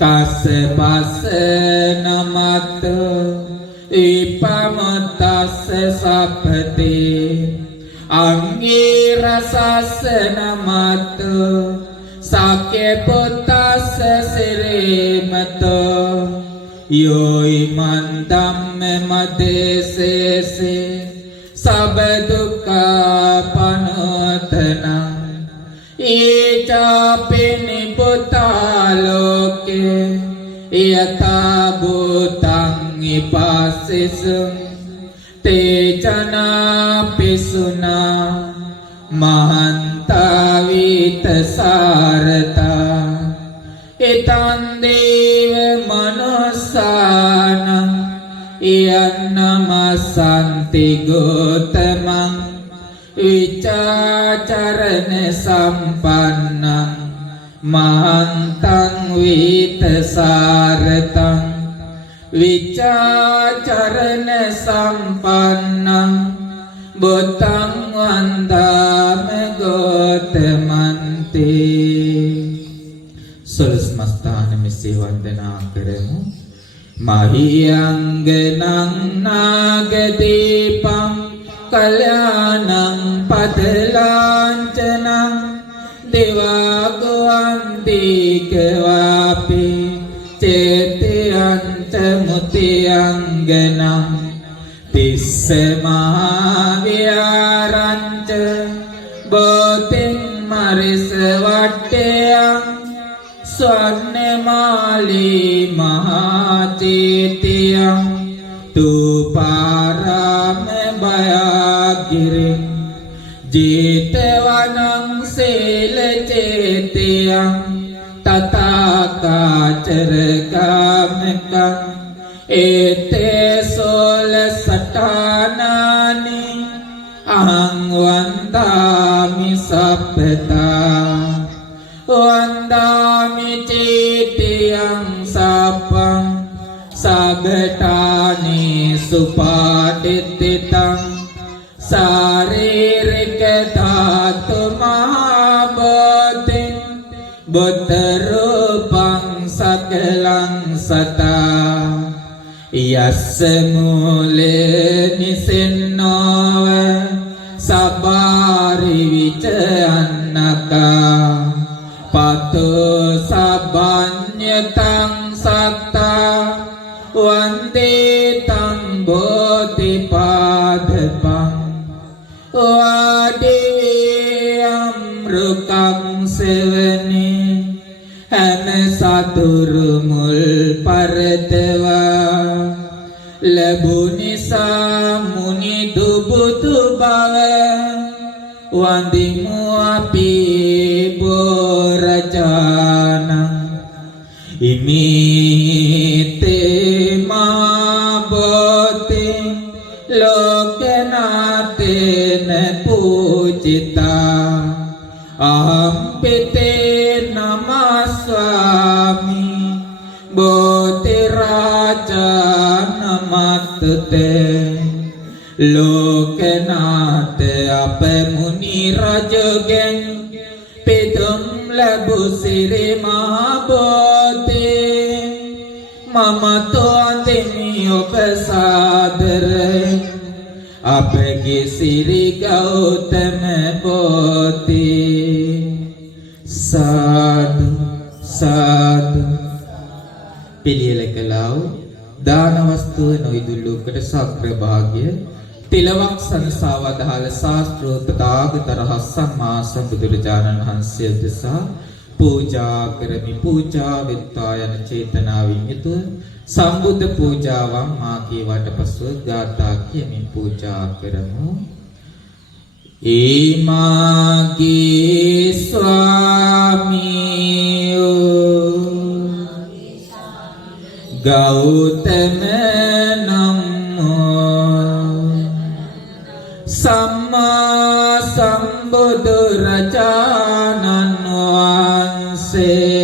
කස්සපස්ස නමත්තු ඉපමතස්ස සප්පති අංගී රසස්ස නමත්තු සක්‍ය පුත්තස්ස සිරිමතෝ යෝයි මන්දම්ම මදේසේසේ සබදුක්ඛා පනෝතනං ඊචාපි නිබුතා ලෝකේ යතා භූතං ඉපස්සිසුං තේචනා පිසුනා මහන්තා විත සාරතා ඊතං දේව මනසානං යන්නමසන්ති ගෝතමං විචාචරණ සම්පන්නං මහන්තං විත සාරතං විචාචරණ සම්පන්නං බුද්ධං වන්දාමි ගෝතමන්ති. සොළොස් මස්ථාන මෙසේ වන්දනා කරමු. මහියංගනං නාගදීපං කල්යාණං පදලාංචනං දිවාගුවන්තිකවාපි චේතයන්ත මුතියංගනං තිස්ස මහාවිහාරංච බෝධින් මරිස වට්ටයං ස්වර්ණමාලී මහාචේතියං තුපාරාම භයාගිරි ජේතවනං සීලචේතියං තථාකාචරකාමකං ඒතේ සෝල සටානානි අහං වන්දාමි සප්පතා වන්දාමි චේතියං සප්පං සගඨානි සුපාටිතිතං ශාරීරික ධාතු මහබෝධින් බුද්ධ රූපං සකලං සතා යස්ස මූලේ නිසින්නෝව සබාරි විචයන්නකා පතෝ සබ්බඤ්ඤතං සත්තා වන්දේ තං බෝධිපාදපං වාදිවියම් රුකං සෙවනි හැම සතුරු මුල් පරතවා ලැබුනිසා මුනි දුබුදු බව වන්දිමු අපි බෝරජානං ඉමිතේ මා බෝධි ලෝකනාතේන පූජිතා අහම්පිතේ නමස්වාමි බෝධි රාජා නමස්තුතේ ලෝකනාත අප මුනි රජගෙන් පිදුම් ලැබු සිරි මහා බෝධි මම තෝන්දෙමි ඔබ සාදරයි අපගේ සිරි ගෞතම බෝධි සාදු සාදු පිළියෙල කළා වූ දාන වස්තුව නොයිදුල්ලුකට සක්‍ර භාග්‍ය තිලවක් සංසාවදාල ශාස්ත්‍රෝත්පාද රහස් සම්මා සම්බුදුරජාණන් වහන්සේ දෙසා පූජා කරමි පූජා විත්තා යන චේතනාවෙන් යුතුව සම්බුද්ධ පූජාවන් මා කීවට පසුව ගාථා කියමින් පූජා කරමු ඊමාගේ ස්වාමියෝ ගෞතම සම්මා සම්බුදු රජාණන් වහන්සේ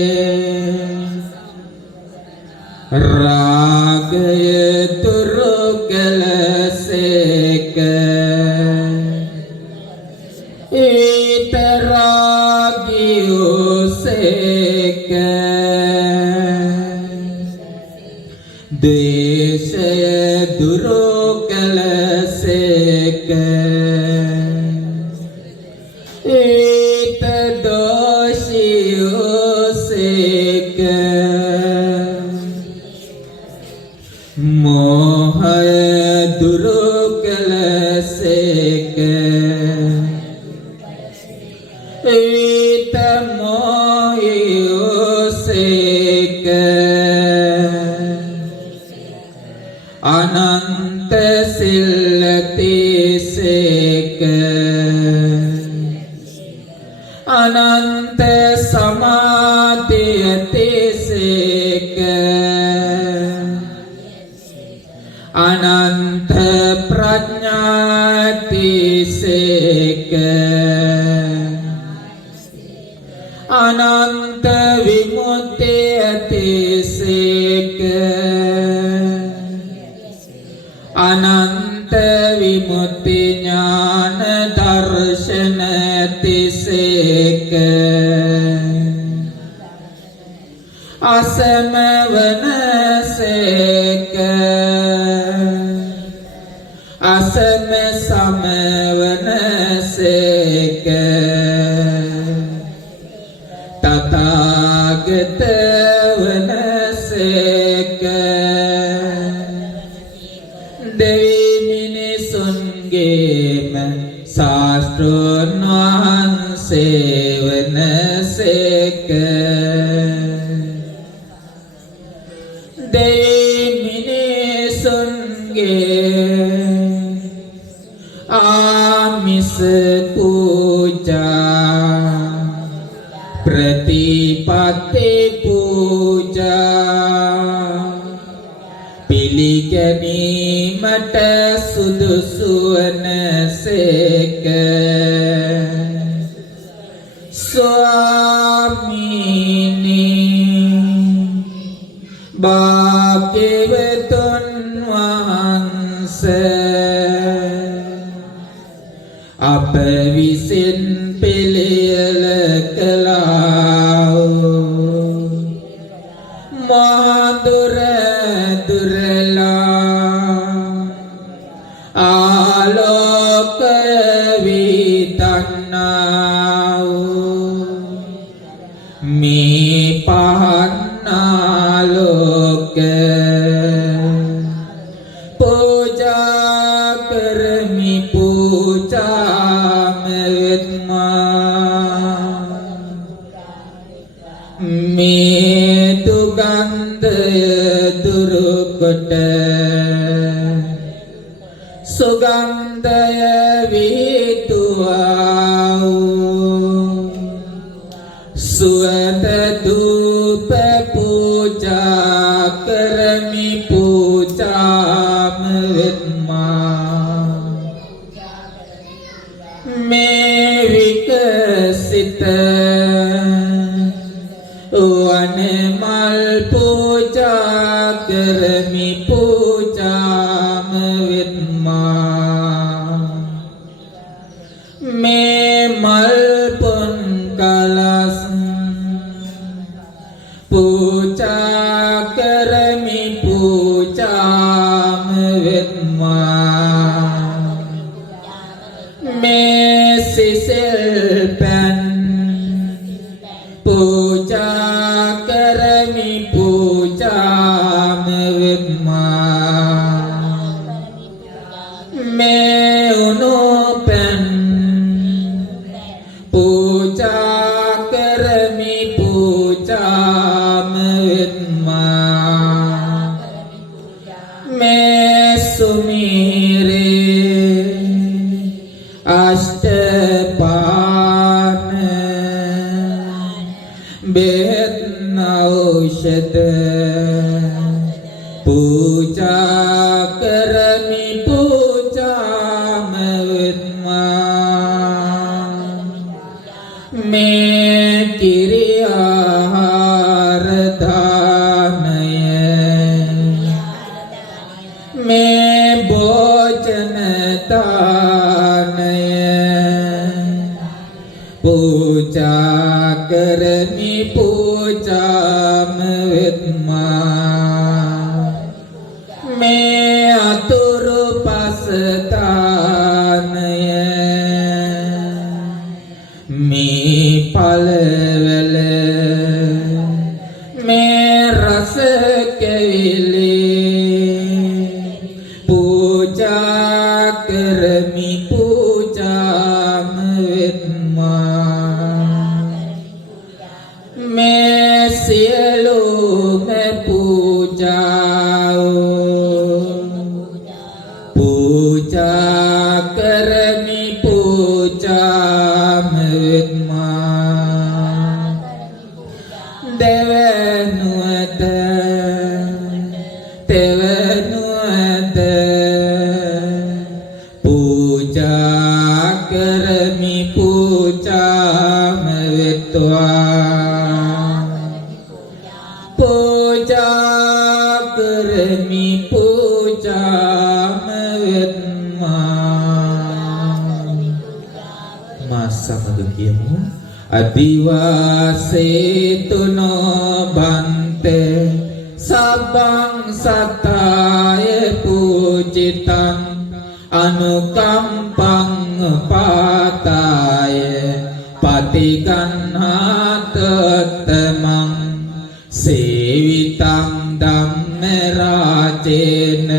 රාගය දුරු කළසේක ඊතරාගියෝසේක දේශය දුරු කළසේක ඒත දෝෂියෝසේක මෝහය දුරු කළසේක ඒත මොහියෝසේක අනන්ත සිල්ලතිසේක අනන්ත සමාධියතිසේක අනන්ත ප්‍රඥාතිසේක අනන්ත විමුක්තියතිසේක අනන්ත විමුක්ති ඥාන දර්ශන තිසේක අසමවනසේ අසම සමවනසේක තථාගත වනසේක දෙවි මිනිසුන්ගේම ශාස්ත්‍රෝන් වහන්සේ වනසේක දෙවි මිනිසුන්ගේ ආමිස පූජා ප්‍රතිපත්ති පූජා පිළිගැනීමට සුදුසු වනසේක ස්වාමීනි භාග්‍යවතුන් වහන්සේ අප විසින් පිළියෙල කළා වූ මහදුර දුරලා ආලෝකය විතන්නා වූ මේ පහන්නාලෝක පූජා කරමි පූජාම වෙත්මා මේ දුගන්ධය දුරුකොට සුගන්ධය විතුවා වූ සුවඳ ධූප පූජා කරමි පූජාම වෙත්මා මේ විකසිත වනමල් පූජා කරමි පූජාම වෙත්මා මේ මල් පුන් කලස් පූජා කරමි පූජාම වෙත්මා මේ සිසිල් පැන් පූජා කරමි පූජාම වෙත්මා මේ උණු පැන් පූජා කරමි පූජාම වෙත්මා මේ සුමීරේ අෂ්ටපාන බෙහෙත් ඖෂධ පූජා කරමි පූජාම වෙත්මා මේ කිරි ආහාර දානය මේ භෝජන දානය පූජා කරමි පූජාම වෙත්මා මේ අතුරු පසදානය මේ පළවැල මේ රස කෙවිලි පූජා කරමි පූජාම වෙත්මා මේ සියලුම පූජා පූජා කරමි පූජාම වෙත්මා දෙවනුවත තෙවනුවත පූජා කරමි පූජාම වෙත්වා පූජා කරමි පූජාම වෙත්මා මා සමග කියමු අදිවාසේතුනෝ බන්තේ සබ්බං සත්තාය පූජිතං අනුකම්පං පාතාය පටිගන්හාතත්තමං සේවිතං ධම්ම රාජේන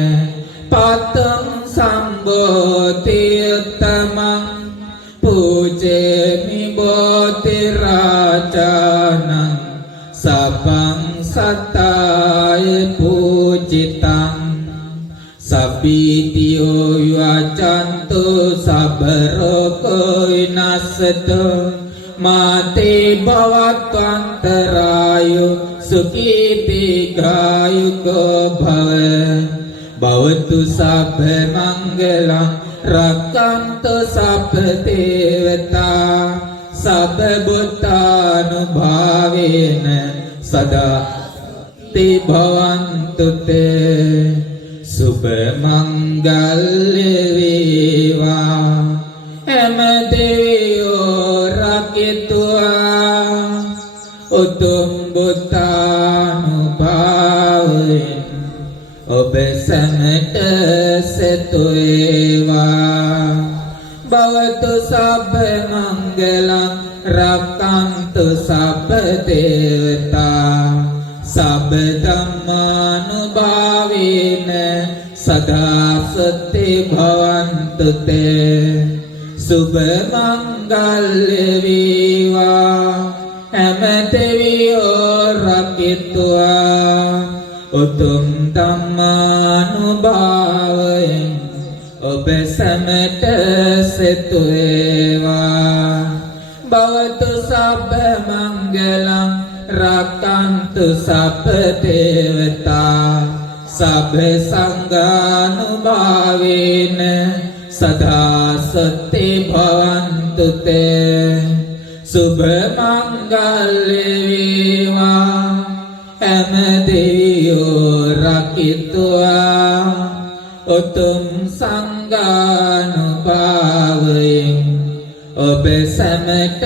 පතං සම්බෝධියත්තමං පූජේමි බෝධි රාජානං සබං සතාය පූජිතං සබ්බීතියෝ යචන්තු සබරෝකෝ විනස්සතු මාතේ භවත්වන්තරායෝ සුඛීති ගායුකෝ භවතු සබ්බ මංගලං රක්ඛන්තු සබ්බ දේවතා සබ්බ බුද්ධානුභාවේන සදා තේ භවන්තු තේ සුභ මංගල්‍ය වේවා හැම දෙවියෝ රකිත්වා උතුම් බුද්ධානුභාවයෙන් ඔබ සැමට සෙතු වේවා භවතු සබ්බ මංගලං රක්ඛන්තු සබ්බ දේවතා සබ්බ ධම්මානුභාවේන සදා සත්‍ය භවන්තු තේ සුභ මංගල්‍ය වේවා හැම දෙවියෝ රකිත්වා උතුම් ධම්මානුභාවයෙන් ඔබ සැමට සෙතු වේවා භවතු සබ්බ මංගලං රක්ඛන්තු සබ්බ දේවතා සබ්බ සංඝානුභාවේන සදා සත්‍ය භවන්තු තේ සුභ මංගල්‍ය වේවා හැම දෙවියෝ රකිත්වා උතුම් සංඝානුභාවයෙන් ඔබ සැමට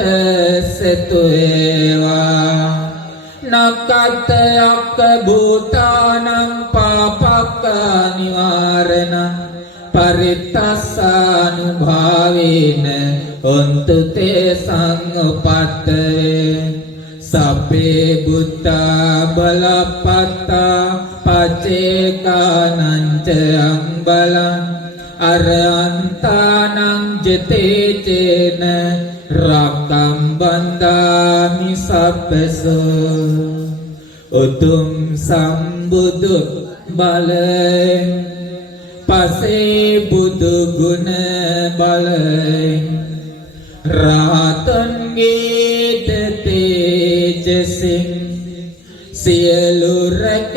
සෙතු වේවා නක්කත්යක්ක භූතානං පාපක්ක නිවාරණං පරිත්තස්සානුභාවේන හොන්තු තේ සංඋපත්තේ සබ්බේ බුද්ධා බලපත්තා පච්චේකානං ච අංබලං අරහන්තානං ජතේචේන රක්ඛම් බන්දාමි සබ්බසෝ උතුම් සම්බුදු බලයෙන් පසේ බුදු ගුණ බලයෙන් රාතන්ගේ තේජසින් සියලු රැක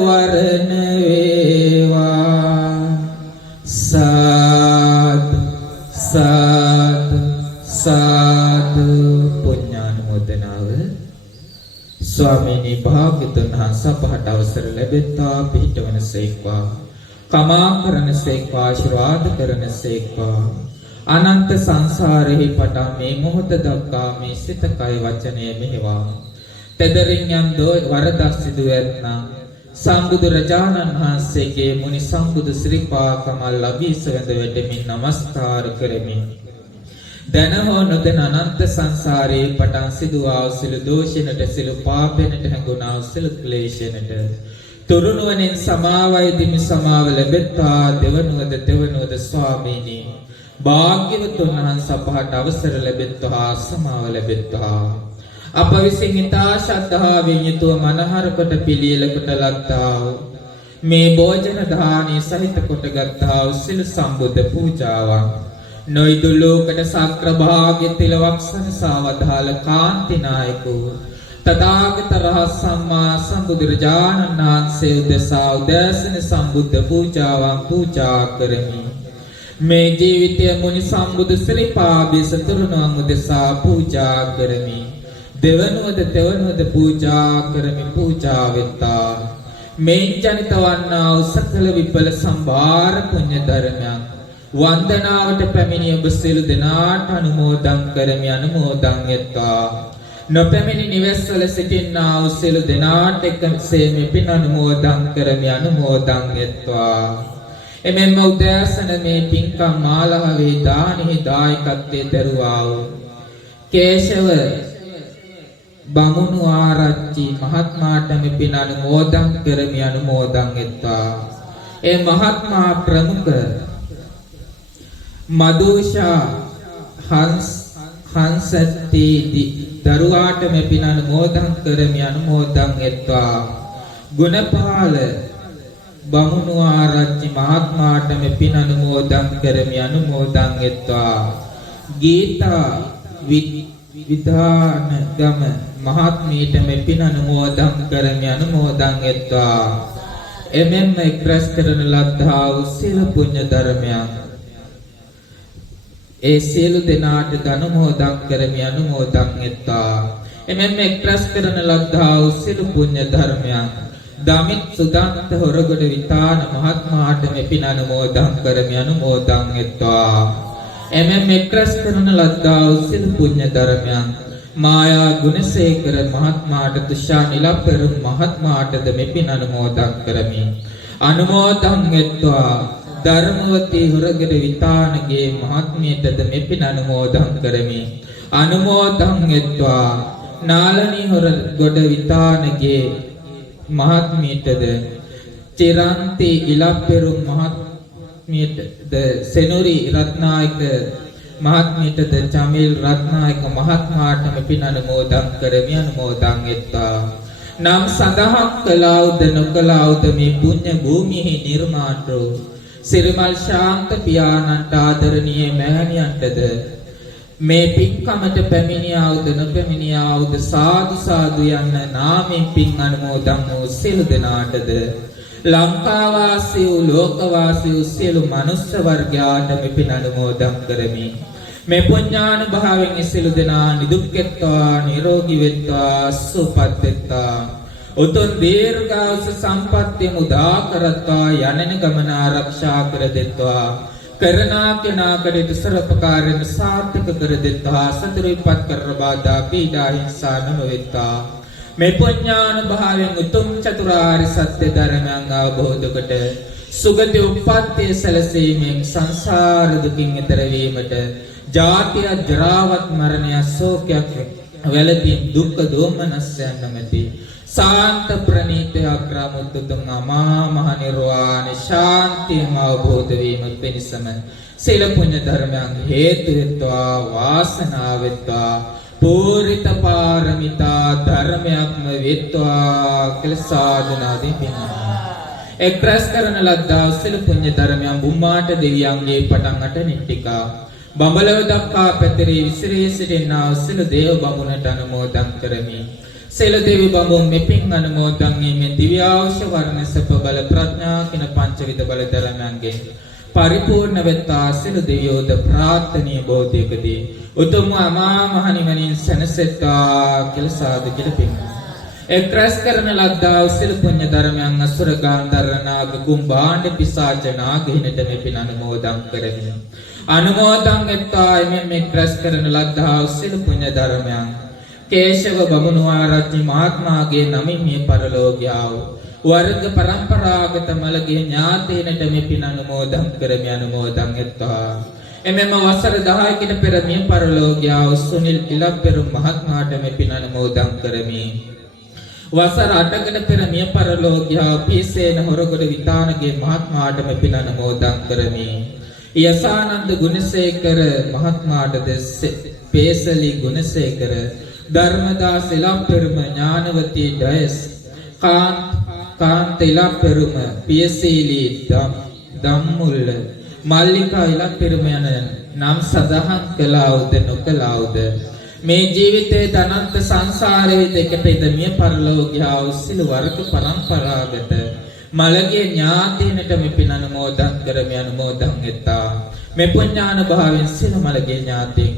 වරණ වේවා සාදු සාදු සාදු පුඤ්ඤානුමෝදනාව ස්වාමීනි භාග්‍යතුන් වහන්සේ පහට අවසර ලැබෙත්තා පිහිටවන සේක්වා කමා කරන සේක්වා ආශිර්වාද කරන සේක්වා අනන්ත සංසාරෙහි පටන් මේ මොහොත දක්වා මේ සිත කය වචනය මෙහෙවා තෙදරින් යම් වරදක් සිදු ඇත්නම් සම්බුදු රජාණන් වහන්සේගේ මුනි සම්බුදු ශ්‍රීපා කමල් ලැබී සවඳ වෙඩමින් නමස්කාර කරමි දැන හෝ නොදැන අනන්ත සංසාරේ පටන් සිදුවා සිළු දෝෂණට සිළු පාපෙනට හැඟුණා සිළු ක්ලේශනට තුරුණුවනින් සමාවයි දිමි සමාව ලැබෙත්තා දෙවනුවද ස්වාමීනි භාග්‍යවතුන් වහන්සේ අපහට අවසර ලැබෙත්තා සමාව ලැබෙත්තා අප විසින් ඊතා ශ්‍රද්ධාවෙන් යුතුව මනහර කොට පිළියෙල කොට ලද්දා මේ භෝජන දානී සහිත කොට ගත්තා සිළු සම්බුද්ධ පූජාවන් නොයිදු ලෝකඩ සක්‍ර භාග්‍ය තිලවක්සන සාවධාල කාන්ති නායකෝ තථාගත රහත් සම්මා සම්බුදුරජාණන් වහන්සේ උදෙසා උදෑසන සම්බුද්ධ පූජාවන් පූජා කරමි මේ ජීවිතය මුනි සම්බුදු ශ්‍රීපාදයේ සතුරුණන් උදෙසා පූජා කරමි දෙවනුවද පූජා කරමි පූජා වෙත්තා මේ ජනිත වන්නා වූ සකල විපල සම්භාර පුණ්‍ය ධර්මයන් වන්දනාවට පැමිණි ඔබ සියලු දෙනාට අනුමෝදන් කරමි අනුමෝදන් වෙත්තා නොපැමිණි නිවෙස්වල සිටින්නා වූ සියලු දෙනාට එකසේ මෙපින් අනුමෝදන් කරමි අනුමෝදන් වෙත්වා එමෙන්ම උදෑසන මේ පින්කම් මාලාවේ දානෙහි දායකත්වයේ දරුවා වූ කේශව බමුණු ආරච්චි මහත්මයාට මේ පින් අනුමෝදන් කරමි අනුමෝදන් වෙත්වා. ඒ මහත්මයා ප්‍රමුඛ මදුෂා හංසති දරුවාට මේ පින් අනුමෝදන් කරමි අනුමෝදන් වෙත්වා. ගුණපාල බමුණු ආරච්චි මහත්මයාට මේ පින් අනුමෝදන් කරමි අනුමෝදන් වෙත්වා. ගීතා විධාන ගම මහත්මියට මේ පින් අනුමෝදන් කරමි අනුමෝදන් වෙත්වා. එමෙන්ම එක්රැස් කරන ලද්දා වූ සියලු පුණ්‍ය ධර්මයන් ඒ සියලු දෙනාට අනුමෝදන් කරමි අනුමෝදන් වෙත්වා. එමෙන්ම එක්රැස් කරන ලද්දා වූ සියලු පුණ්‍ය ධර්මයන් දමිත් සුදන්ත හොරගොඩ විතාන මහත්මයාට මේ පින් අනුමෝදන් කරමි අනුමෝදන් වෙත්වා. එමෙන්ම එක්රැස් කරන ලද්දා වූ සියලු පුණ්‍ය ධර්මයන් මායා ගුණසේකර මහත්මයාට තුෂා නිලපෙරුම් මහත්මයාටද මේ පින් අනුමෝදන් කරමි අනුමෝදන් වෙත්වා. ධර්මවතී හොරගොඩ විතානගේ මහත්මියටද මේ පින් අනුමෝදන් කරමි අනුමෝදන් වෙත්වා. නාලනී හොරගොඩ විතානගේ මහත්මියටද චිරන්ති ඉලප්පෙරුම් මහත්මියටද සෙනුරි රත්නායක මහත්මියටද චමිල් රත්නායක මහත්මයාට මේ පින් අනුමෝදන් කරමි අනුමෝදන් වෙත්වා. නම් සඳහන් කළාවුද නොකළාවුද මේ පුණ්‍ය භූමියෙහි නිර්මාණ වූ සිරිමල් ශාන්ත පියාණන්ට ආදරණීය මෑණියන්ටද මේ පින්කමට පැමිණියාවුද නොපැමිණියාවුද සාදු සාදු යන්න නාමයෙන් පින් අනුමෝදන් වූ සියලු දෙනාටද ලංකාවාසී වූ ලෝකවාසී වූ සියලු මනුස්ස වර්ගයාට මේ පින් අනුමෝදන් කරමි. මේ පුණ්‍යානුභාවයෙන් සියලු දෙනා නිදුක් වෙත්වා නිරෝගී වෙත්වා සුවපත් වෙත්වා. උතුම් දීර්ඝායුෂ සම්පන්නිය මුදා කරත්වා යන්නන ගමන ආරක්ෂා කර දෙත්වා. කරනා කෙනා කඩේ සරපකාරයෙන් සාර්ථක කර දෙත්වා. සතර විපත් කර බාධා පීඩා හිංසා නොම වෙත්වා. මේ පුණ්‍යානුභාවයෙන් උතුම් චතුරාර්ය සත්‍ය ධර්මයන් අවබෝධ කොට සුගති උප්පත්තිය සැලසීමෙන් සංසාර දුකින් ඈතර වීමට ජාතිය ජරාවත් මරණය ශෝකයක් වැළපී දුක් දෝමනස්යන් නැමැති සාන්ත ප්‍රණීත අග්‍රාමුතුතුම් අමා මහ නිර්වාණ ශාන්තියම අවබෝධ වීම පිණිසම සීල පුණ්‍ය ධර්මයන් හේතු වෙත්වා වාසනාව වෙත්වා පූරිත පාරමිතා ධර්මයක්ම වෙත්වා කියලා සාධනාදී පින්නවා. එක්රැස් කරන ලද්දා සීල පුණ්‍ය ධර්මයන් බුම්මාට දෙවියන්ගේ පටන් අට නිට්ටිකා බඹලව දක්වා පැතිරී විසිරී සිටිනා සීල දේව බමුණට අනුමෝදන් කරමි. සීල දේවි බඹුන් මෙපින් අනුමෝදන් වීමෙන් දිව්‍යාවශ්‍ය වර්ණ සප බල ප්‍රඥා කින පංචවිධ බල ධර්මයන්ගෙන් පරිපූර්ණ වෙත්වා. සීල දෙවියෝද ප්‍රාර්ථනීය බෝධියකදී උතුම් අමා මහ නිවනින් සැනසෙත්වා කියලා සාදු කියලා පින්නවා. එක්රැස් කරන ලද්දා සීල පුණ්‍ය ධර්මයන් අසුර ගාන්ධර්ව නාග කුම්භාණ්ඩ පිසාච නාගහිනට මෙපින් අනුමෝදන් කරමි අනුමෝදන් වෙත්වා. එමෙන් එක්රැස් කරන ලද්දා සීල පුණ්‍ය ධර්මයන් කේශව බමුණු ආරච්චි මහත්මයාගේ නමින් මිය පරලෝකියා වූ වර්ග පරම්පරාගත මළගේ ඥාතීනට මෙපින් අනුමෝදන් කරමි අනුමෝදන් වෙත්වා. එමෙම වසර 10කට පෙර මිය පරලෝකියා වූ සුනිල් ඉලප්පෙරුම් මහත්මයාට මෙපින් අනුමෝදන් කරමි. වසර 8කට පෙර මිය පරලෝකියා වූ පීසේන හොරගොඩ විතානගේ මහත්මයාට මෙපින් අනුමෝදන් කරමි. යසානන්ද ගුණසේකර මහත්මයාටද පේසලි ගුණසේකර ධර්මදාස ඉලප්පෙරුම ඥානවතී ඩයස් කාන්ත ඉලප්පෙරුම පියසීලි ධම්මුල්ල මල්ලිකා ඉලප්පෙරුම යන නම් සඳහන් කළාවුද නොකළාවුද මේ ජීවිතයේ අනන්ත සංසාරයේ දෙකට ඉදමිය පරලෝකියා වූ සිළු වර්ග පරම්පරාගත මළගේ ඥාතීනට මෙපින් අනුමෝදන් කරමි අනුමෝදන් වෙත්වා. මේ පුණ්‍යානුභාවයෙන් සිළු මළගේ ඥාතීන්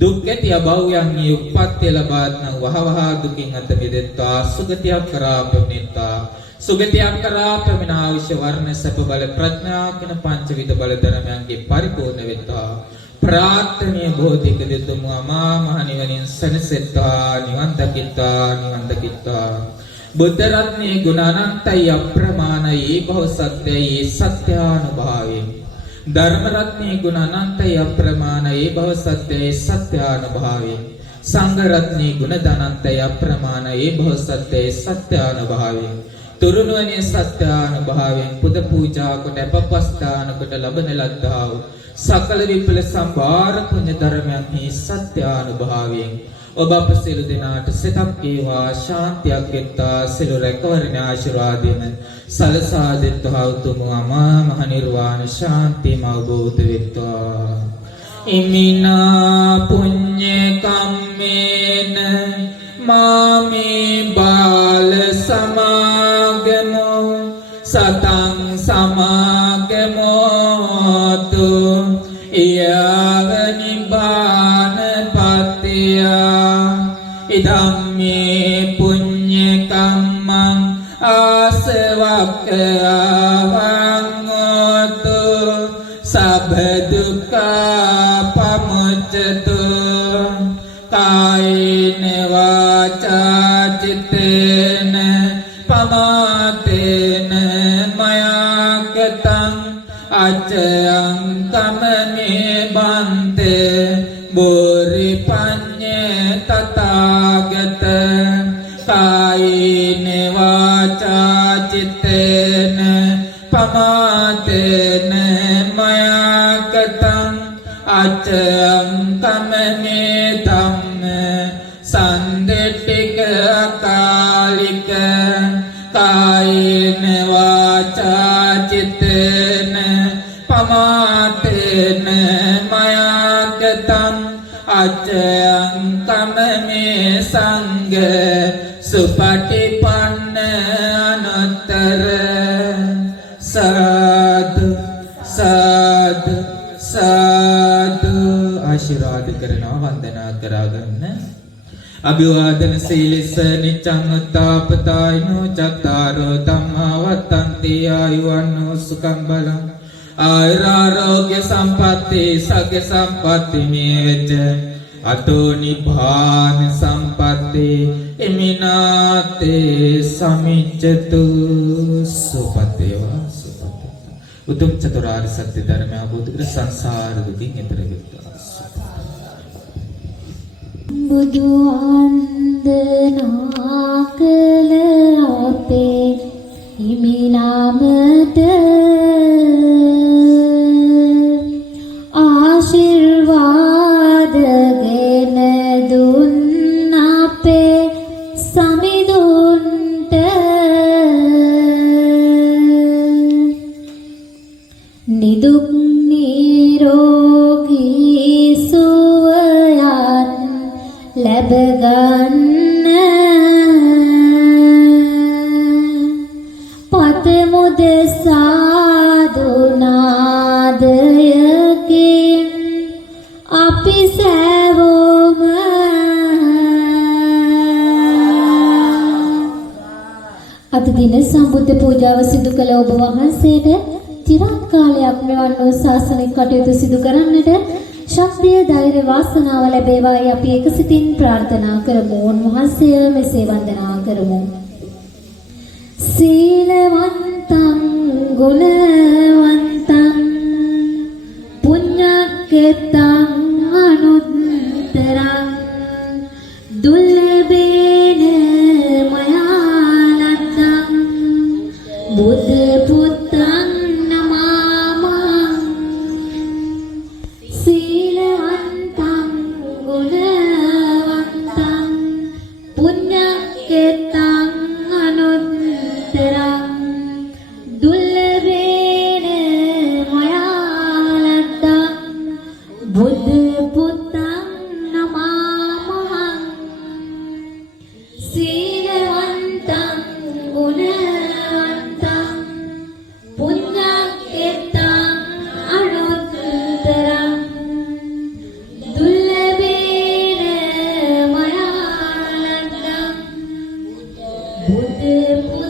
දුක් ඇති අභවයන්හි උප්පත්තිය ලබාත්නම් වහවහ දුකින් අත මිදෙත්වා. සුගතියක් කරා පැමිණෙත්වා. සුගතියක් කරා පැමිණ ආවිෂ වර්ණ සැප බල ප්‍රඥා කින පංචවිධ බල ධර්මයන්ගේ පරිපූර්ණ වෙත්වා. ප්‍රාර්ථනීය බෝධික දෙතුම අමා මහ නිවනින් සැනසෙත්වා. නිවන් දකිත්වා නිවන් දකිත්වා. බුද්ධ රත්නයේ ගුණ අනන්තයි අප්‍රමාණයි බහුසත්‍යයි සත්‍යානුභාවයෙන් ධර්ම රත්නයේ ගුණ අනන්තයි අප්‍රමාණයි බහුසත්‍යයි සත්‍යානුභාවයෙන් සංඝ රත්නයේ ගුණ අනන්තයි අප්‍රමාණයි බහුසත්‍යයි සත්‍යානුභාවයෙන් තුරුණුවනේ සත්‍යානුභාවයෙන් පුද පූජා කොට අපපස්ථාන කොට ලබන ලද්දා වූ සකල විපල සම්භාර පුණ්‍ය ධර්මයන්හි සත්‍යානුභාවයෙන් ඔබ අප සියලු දෙනාට සිතක් වේවා ශාන්තියක් වෙත්වා සියලු රැකවරණ ආශිර්වාදයෙන් සලසා දෙත්වා උතුම් අමා මහ නිර්වාණ ශාන්තියම අවබෝධ වෙත්වා ඉමිනා පුඤ්ඤ කම්මේන මාමේ බාල සමාගමෝ සතං සමාගමෝතු යාව නිබ්බාන පත්තියා ඉදම්මේ පුඤ්ඤ කම්මං ආසවක්ඛාවං හෝතු සබ්බ දුක්ඛා පමුච්ඡතු කායේන වාචා චිත්තේන පමාතේන මයාකතං අච්ඡයං කමනේ බන්තේ බෝරි පඤ්ඤේ තථාගත කායේන වාචා චිත්තේන පමාතේන මයාකතං අච්ඡයං කමනේ ධම්ම සම්දෙට්ඨික අකාලික කායේන වාචා චිත්තේන පමාතේන මයාගතං අච්ඡයං කමනේ සංඝ සුපටිපන්න අනුත්තර සාදු සාදු සාදු ආශිර්වාද කරනවා වන්දනා කරගන්න අභිවාදන සීලස නිච්ඡං උත්තාපතායිනෝ චත්තාරෝ ධම්මා වත්තන්ති ආයුවන්නෝ සුඛං බලං ආයුරාෝග්‍ය සම්පatti සග්ග සම්පatti මේච අතෝ නිභාන සම්පatti එමිනාතේ සමිච්ඡතු සුපතේවා සුපතේ උතුම් චතුරාර්ය සත්‍ය ධර්මය අවබෝධ කර සංසාර දුකින් එතර වෙත්වා බුදු වන්දනා කළ අපේ හිමිනාමට ආශිර්වාදගෙන දුන් අපේ සමිඳුන්ට නිදුක් නිරෝගී සුවයන් ලැබගන්න පතමුද සාදුනාදයකින් අපි සෑවෝම අද දින සම්බුද්ධ පූජාව සිදු කළ ඔබ වහන්සේට চিරාත් කාලයක් මෙවන් වූ ශාසනික කටයුතු සිදු කරන්නට ශක්තිය ධෛර්ය වාසනාව ලැබේවායි අපි එකසිතින් ප්‍රාර්ථනා කරමු. උන්වහන්සේ මෙසේ වන්දනා කරමු. සීලවන්තං ගුණවන්තං පුඤ්ඤක්කෙතං අනුත්තරං දුල්ලභේන මයාලත්තං බුද්ධ පුත්තං නමාමං සීලවන්තං ගුණවන්තං පුඤ්ඤක්කෙතං අනුත්තරං දුල්ලභේන මයාලත්තං බුද්ධ පුත්තං නමාමං සීලවන්තං ගුණවන්තං පුඤ්ඤක්කෙතං අනුත්තරං දුල්ලභේන මයාලත්තං බුද්ධ පුත්තං